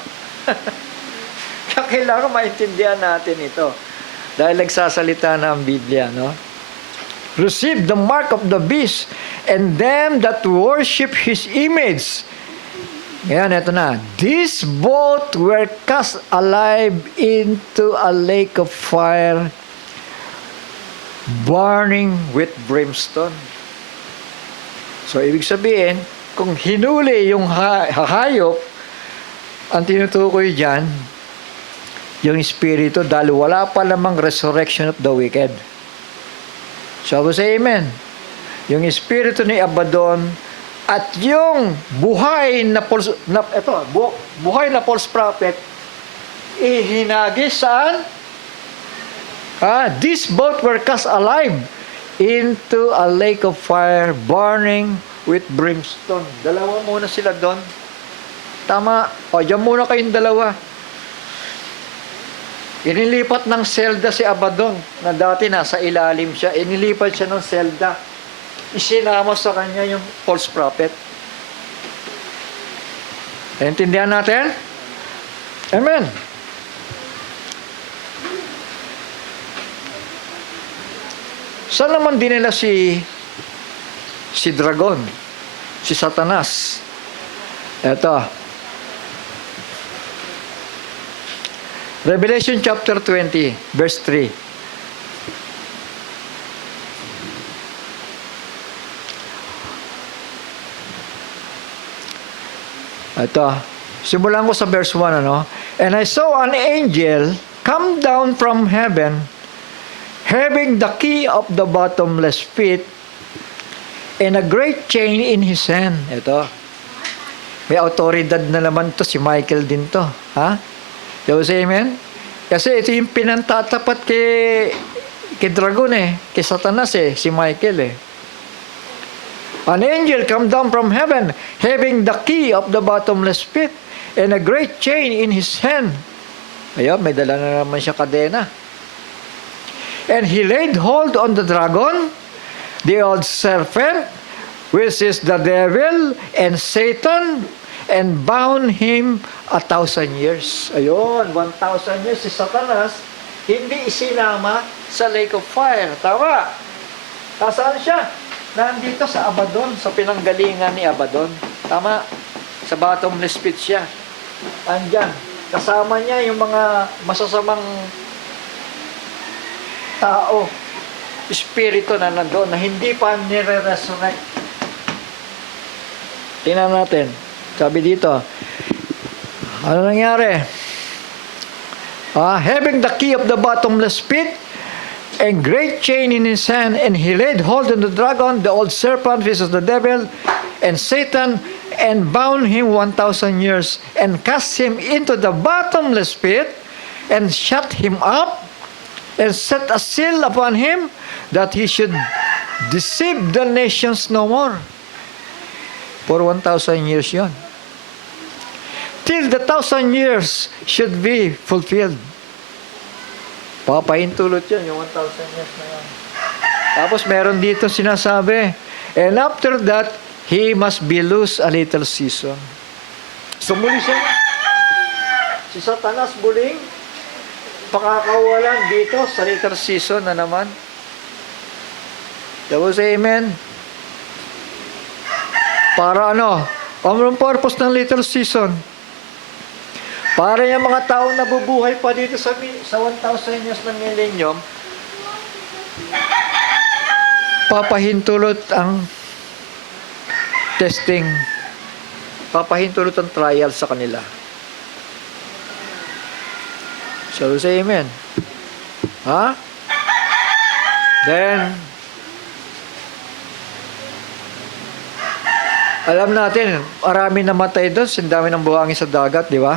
Kaya kailangan maintindihan natin ito. Dahil nagsasalita na ang Biblia, no? Receive the mark of the beast and them that worship his image. Ngayon, ito na. These both were cast alive into a lake of fire burning with brimstone. So, ibig sabihin, kung hinuli yung hayop, ang tinutukoy dyan, yung espiritu, dahil wala pa lamang resurrection of the wicked. So, we say amen. Yung espiritu ni Abaddon at yung buhay na false prophet, ihinagis saan? These both were cast alive into a lake of fire burning with brimstone. Dalawa muna sila doon. Tama. Diyan muna kayong dalawa. Inilipat ng selda si Abaddon, na dati nasa ilalim siya. Inilipat siya ng selda. Isinama sa kanya yung false prophet. Naintindihan natin? Amen. Saan naman dinala si dragon? Si Satanas? Eto. Revelation chapter 20, verse 3. Ito, simulan ko sa verse 1, ano? And I saw an angel come down from heaven, having the key of the bottomless pit, and a great chain in his hand. Ito, may autoridad na naman to, si Michael din to. Ha? You say amen? Kasi ito yung pinantatapat kay Dragon kay Satanas si Michael An angel come down from heaven, having the key of the bottomless pit, and a great chain in his hand. Ayun, may dala na naman siya kadena. And he laid hold on the dragon, the old serpent, which is the devil and Satan, and bound him 1,000 years. Ayun, 1,000 years si Satanas, hindi isinama sa lake of fire. Tama? Nasaan siya? Nandito sa Abaddon, sa pinanggalingan ni Abaddon. Tama? Sa bottomless pit siya. Andyan. Kasama niya yung mga masasamang tao, espiritu na nandoon, na hindi pa nire-resurrect. Tingnan natin. Sabi dito, ano nangyari? Having the key of the bottomless pit, and great chain in his hand, and he laid hold on the dragon, the old serpent, which is the devil, and Satan, and bound him 1,000 years, and cast him into the bottomless pit, and shut him up, and set a seal upon him, that he should deceive the nations no more. For 1,000 years yon. Till the 1,000 years should be fulfilled. Papahintulot yun, yung 1,000 years na yan. Tapos meron dito sinasabi, and after that, he must be loose a little season. So muli siya, si Satanas muling pakakawalan dito sa little season na naman. Diba say amen? Para ano? Anong purpose ng little season? Para yung mga tao na bubuhay pa dito sa 1,000 years ng millennium, papahintulot ang testing, papahintulot ang trial sa kanila. So, say amen. Ha? Then, alam natin, marami namatay doon, sindami ng buhangin sa dagat, di ba?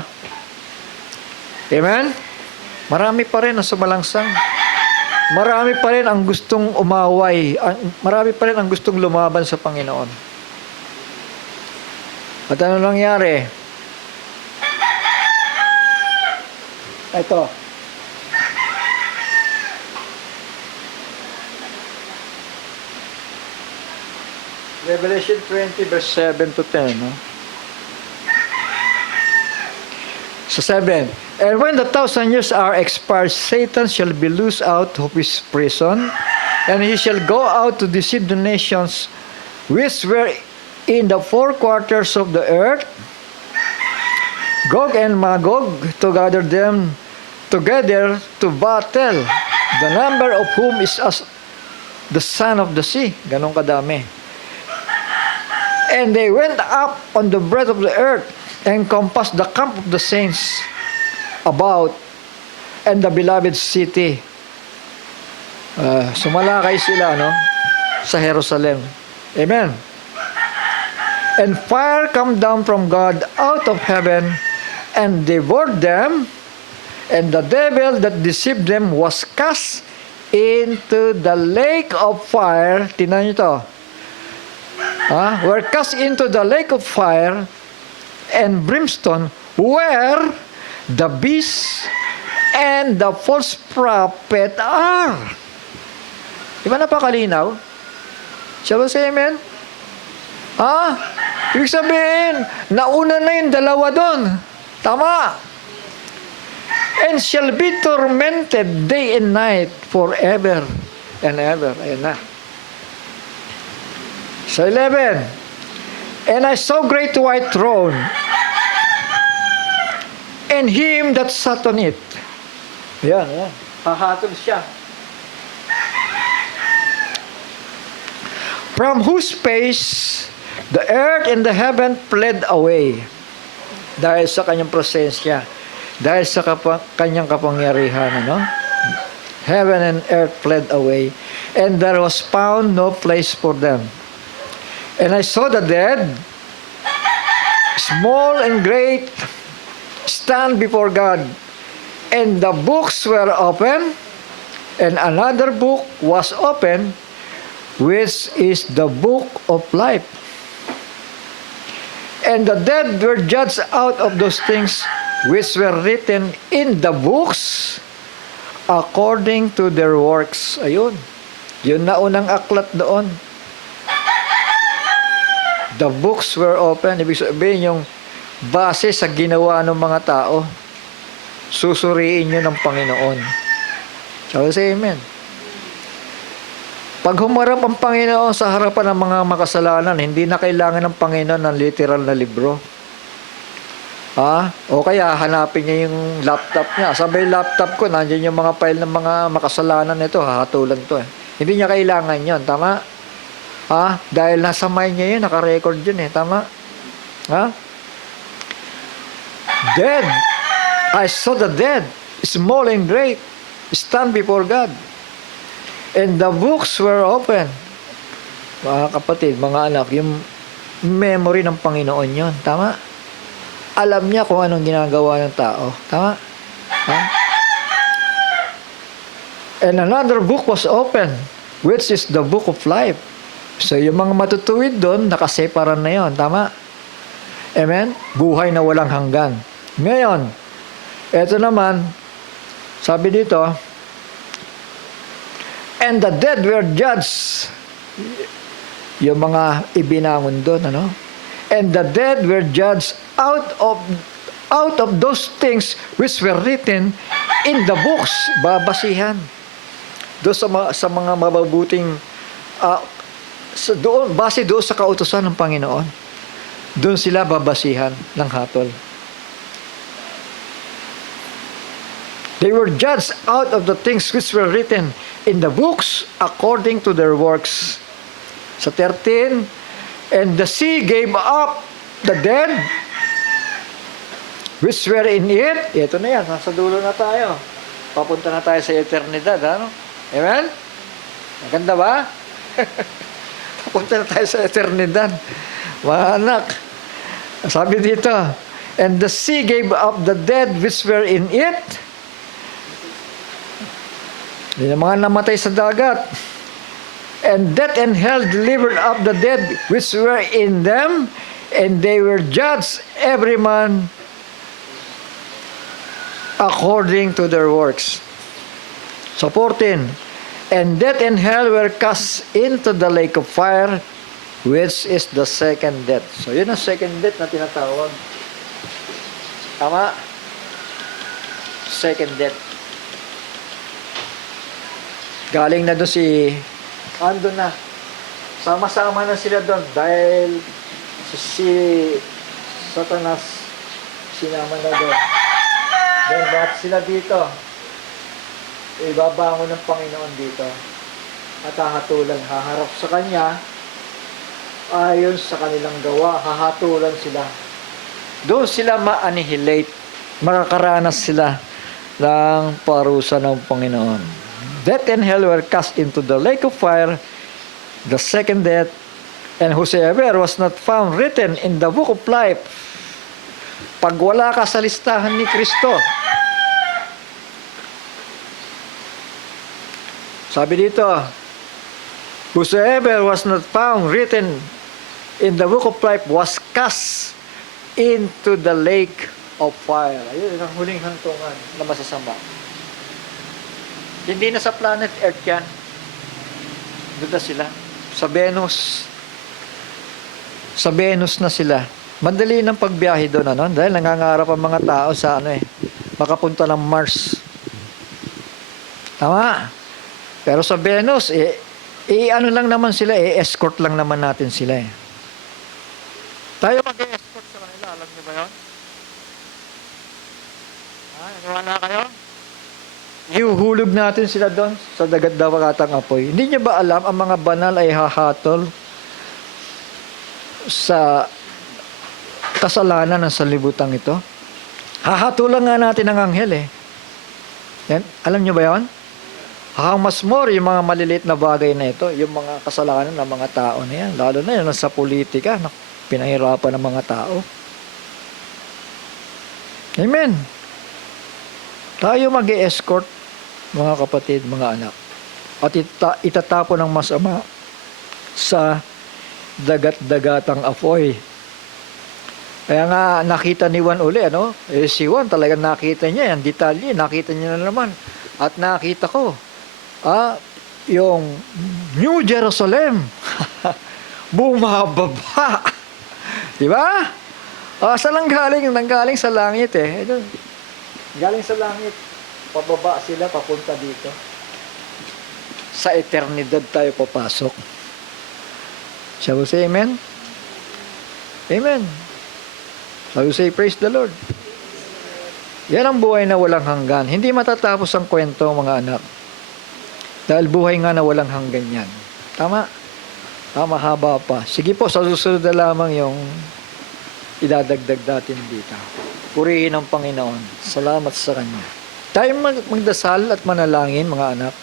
Amen? Marami pa rin ang sumalangsang. Marami pa rin ang gustong umaway. Marami pa rin ang gustong lumaban sa Panginoon. At ano nangyari? Ito. Revelation 20 verse 7 to 10. No? So 7. And when the 1,000 years are expired, Satan shall be loosed out of his prison, and he shall go out to deceive the nations which were in the four quarters of the earth, Gog and Magog, to gather them together to battle, the number of whom is as the sand of the sea. Ganun kadami. And they went up on the breadth of the earth, and compassed the camp of the saints about, and the beloved city. Sumalakay sila, no? Sa Jerusalem. Amen. And fire come down from God out of heaven, and devoured them, and the devil that deceived them was cast into the lake of fire. Tingnan nyo to. Were cast into the lake of fire and brimstone, where the beast and the false prophet are. Di ba napakalinaw? Shall we say amen? Ibig sabihin, nauna na yung dalawa doon. Tama. And shall be tormented day and night forever and ever. Ayan na. So 11. And I saw great white throne, and him that sat on it. Yan, yan. Hahatol siya. From whose face the earth and the heaven fled away. Dahil sa kanyang presensya. Dahil sa kanyang kapangyarihan, ano? Heaven and earth fled away, and there was found no place for them. And I saw the dead, small and great, stand before God, and the books were open, and another book was open, which is the book of life. And the dead were judged out of those things which were written in the books according to their works. Ayun. Yun na unang aklat doon. The books were open. Ibig sabihin yung base sa ginawa ng mga tao. Susuriin nyo ng Panginoon. So, say amen. Pag humarap ang Panginoon sa harapan ng mga makasalanan, hindi na kailangan ng Panginoon ng literal na libro. O kaya hanapin niya yung laptop niya. Sabay laptop ko, nandiyan yung mga file ng mga makasalanan nito, hahatulan to eh. Hindi niya kailangan yon, tama? Dahil nasa mind niya yun, naka-record yun eh, tama? Dead. I saw the dead, small and great, stand before God. And the books were open. Mga kapatid, mga anak, yung memory ng Panginoon yon, tama? Alam niya kung anong ginagawa ng tao. Tama? And another book was open, which is the book of life. So, yung mga matutuwid doon, nakaseparan na yon. Tama? Amen? Buhay na walang hanggan. Ngayon, eto naman, sabi dito, and the dead were judged. Yung mga ibinangon doon, ano? And the dead were judged out of those things which were written in the books. Babasihan doon sa mga mababuting base doon sa kautusan ng Panginoon. Doon sila babasihan ng hatol. They were judged out of the things which were written in the books according to their works. Sa 13, and the sea gave up the dead which were in it. Ito na yan, nasa dulo na tayo. Papunta na tayo sa eternidad, ano? Amen? Maganda ba? Papunta na tayo sa eternidad. Mga anak, sabi dito, and the sea gave up the dead which were in it. Yung mga namatay sa dagat. And death and hell delivered up the dead which were in them, and they were judged every man according to their works. So 14, and death and hell were cast into the lake of fire, which is the second death. So yun ang second death na tinatawag. Tama? Second death. Galing na doon andun na. Sama-sama na sila doon dahil si Satanas sinama na doon. Then lahat sila dito. Ibabangon ng Panginoon dito. At hahatulan, haharap sa Kanya. Ayon sa kanilang gawa, hahatulan sila. Doon sila ma-annihilate. Makakaranas sila ng parusa ng Panginoon. Death and hell were cast into the lake of fire, the second death, and whosoever was not found written in the book of life. Pag wala ka sa listahan ni Kristo, sabi dito, whosoever was not found written in the book of life was cast into the lake of fire. Ayun, ang huling hantungan na masasama. Hindi na sa planet Earth yan. Doon na sila. Sa Venus. Sa Venus na sila. Madali ng pagbiyahe doon, ano? Dahil nangangarap ang mga tao sa makapunta ng Mars. Tama? Pero sa Venus, ano lang naman sila, escort lang naman natin sila eh. Tayo mag-escort sa kanila, alam niyo ba yun? Naniwala kayo? Ihuhulog natin sila doon sa dagat-dagatang apoy. Hindi niyo ba alam, ang mga banal ay hahatol sa kasalanan ng sanlibutan ito? Hahatulan nga natin ang anghel eh. Yan, alam niyo ba yan? Mas more yung mga maliliit na bagay na ito, yung mga kasalanan ng mga tao na yan. Lalo na yun sa politika, na pinahirapan ng mga tao. Amen. Tayo mag-escort, mga kapatid, mga anak. At itatapon ng masama sa dagat-dagatang apoy. Kaya nga nakita ni Juan uli, si Juan talagang nakita niya yan, detalye, nakita niya na naman. At nakita ko, yung New Jerusalem, bumababa. Diba? Saan lang galing? Nanggaling sa langit eh. Galing sa langit. Pababa sila, papunta dito. Sa eternidad tayo papasok. Shall we say amen? Amen. Shall we say praise the Lord? Yan ang buhay na walang hanggan. Hindi matatapos ang kwento, mga anak. Dahil buhay nga na walang hanggan yan. Tama? Mahaba pa. Sige po, sa susunod na lamang yung idadagdag natin dito. Purihin ang Panginoon. Salamat sa Kanya. Tayo magdasal at manalangin, mga anak.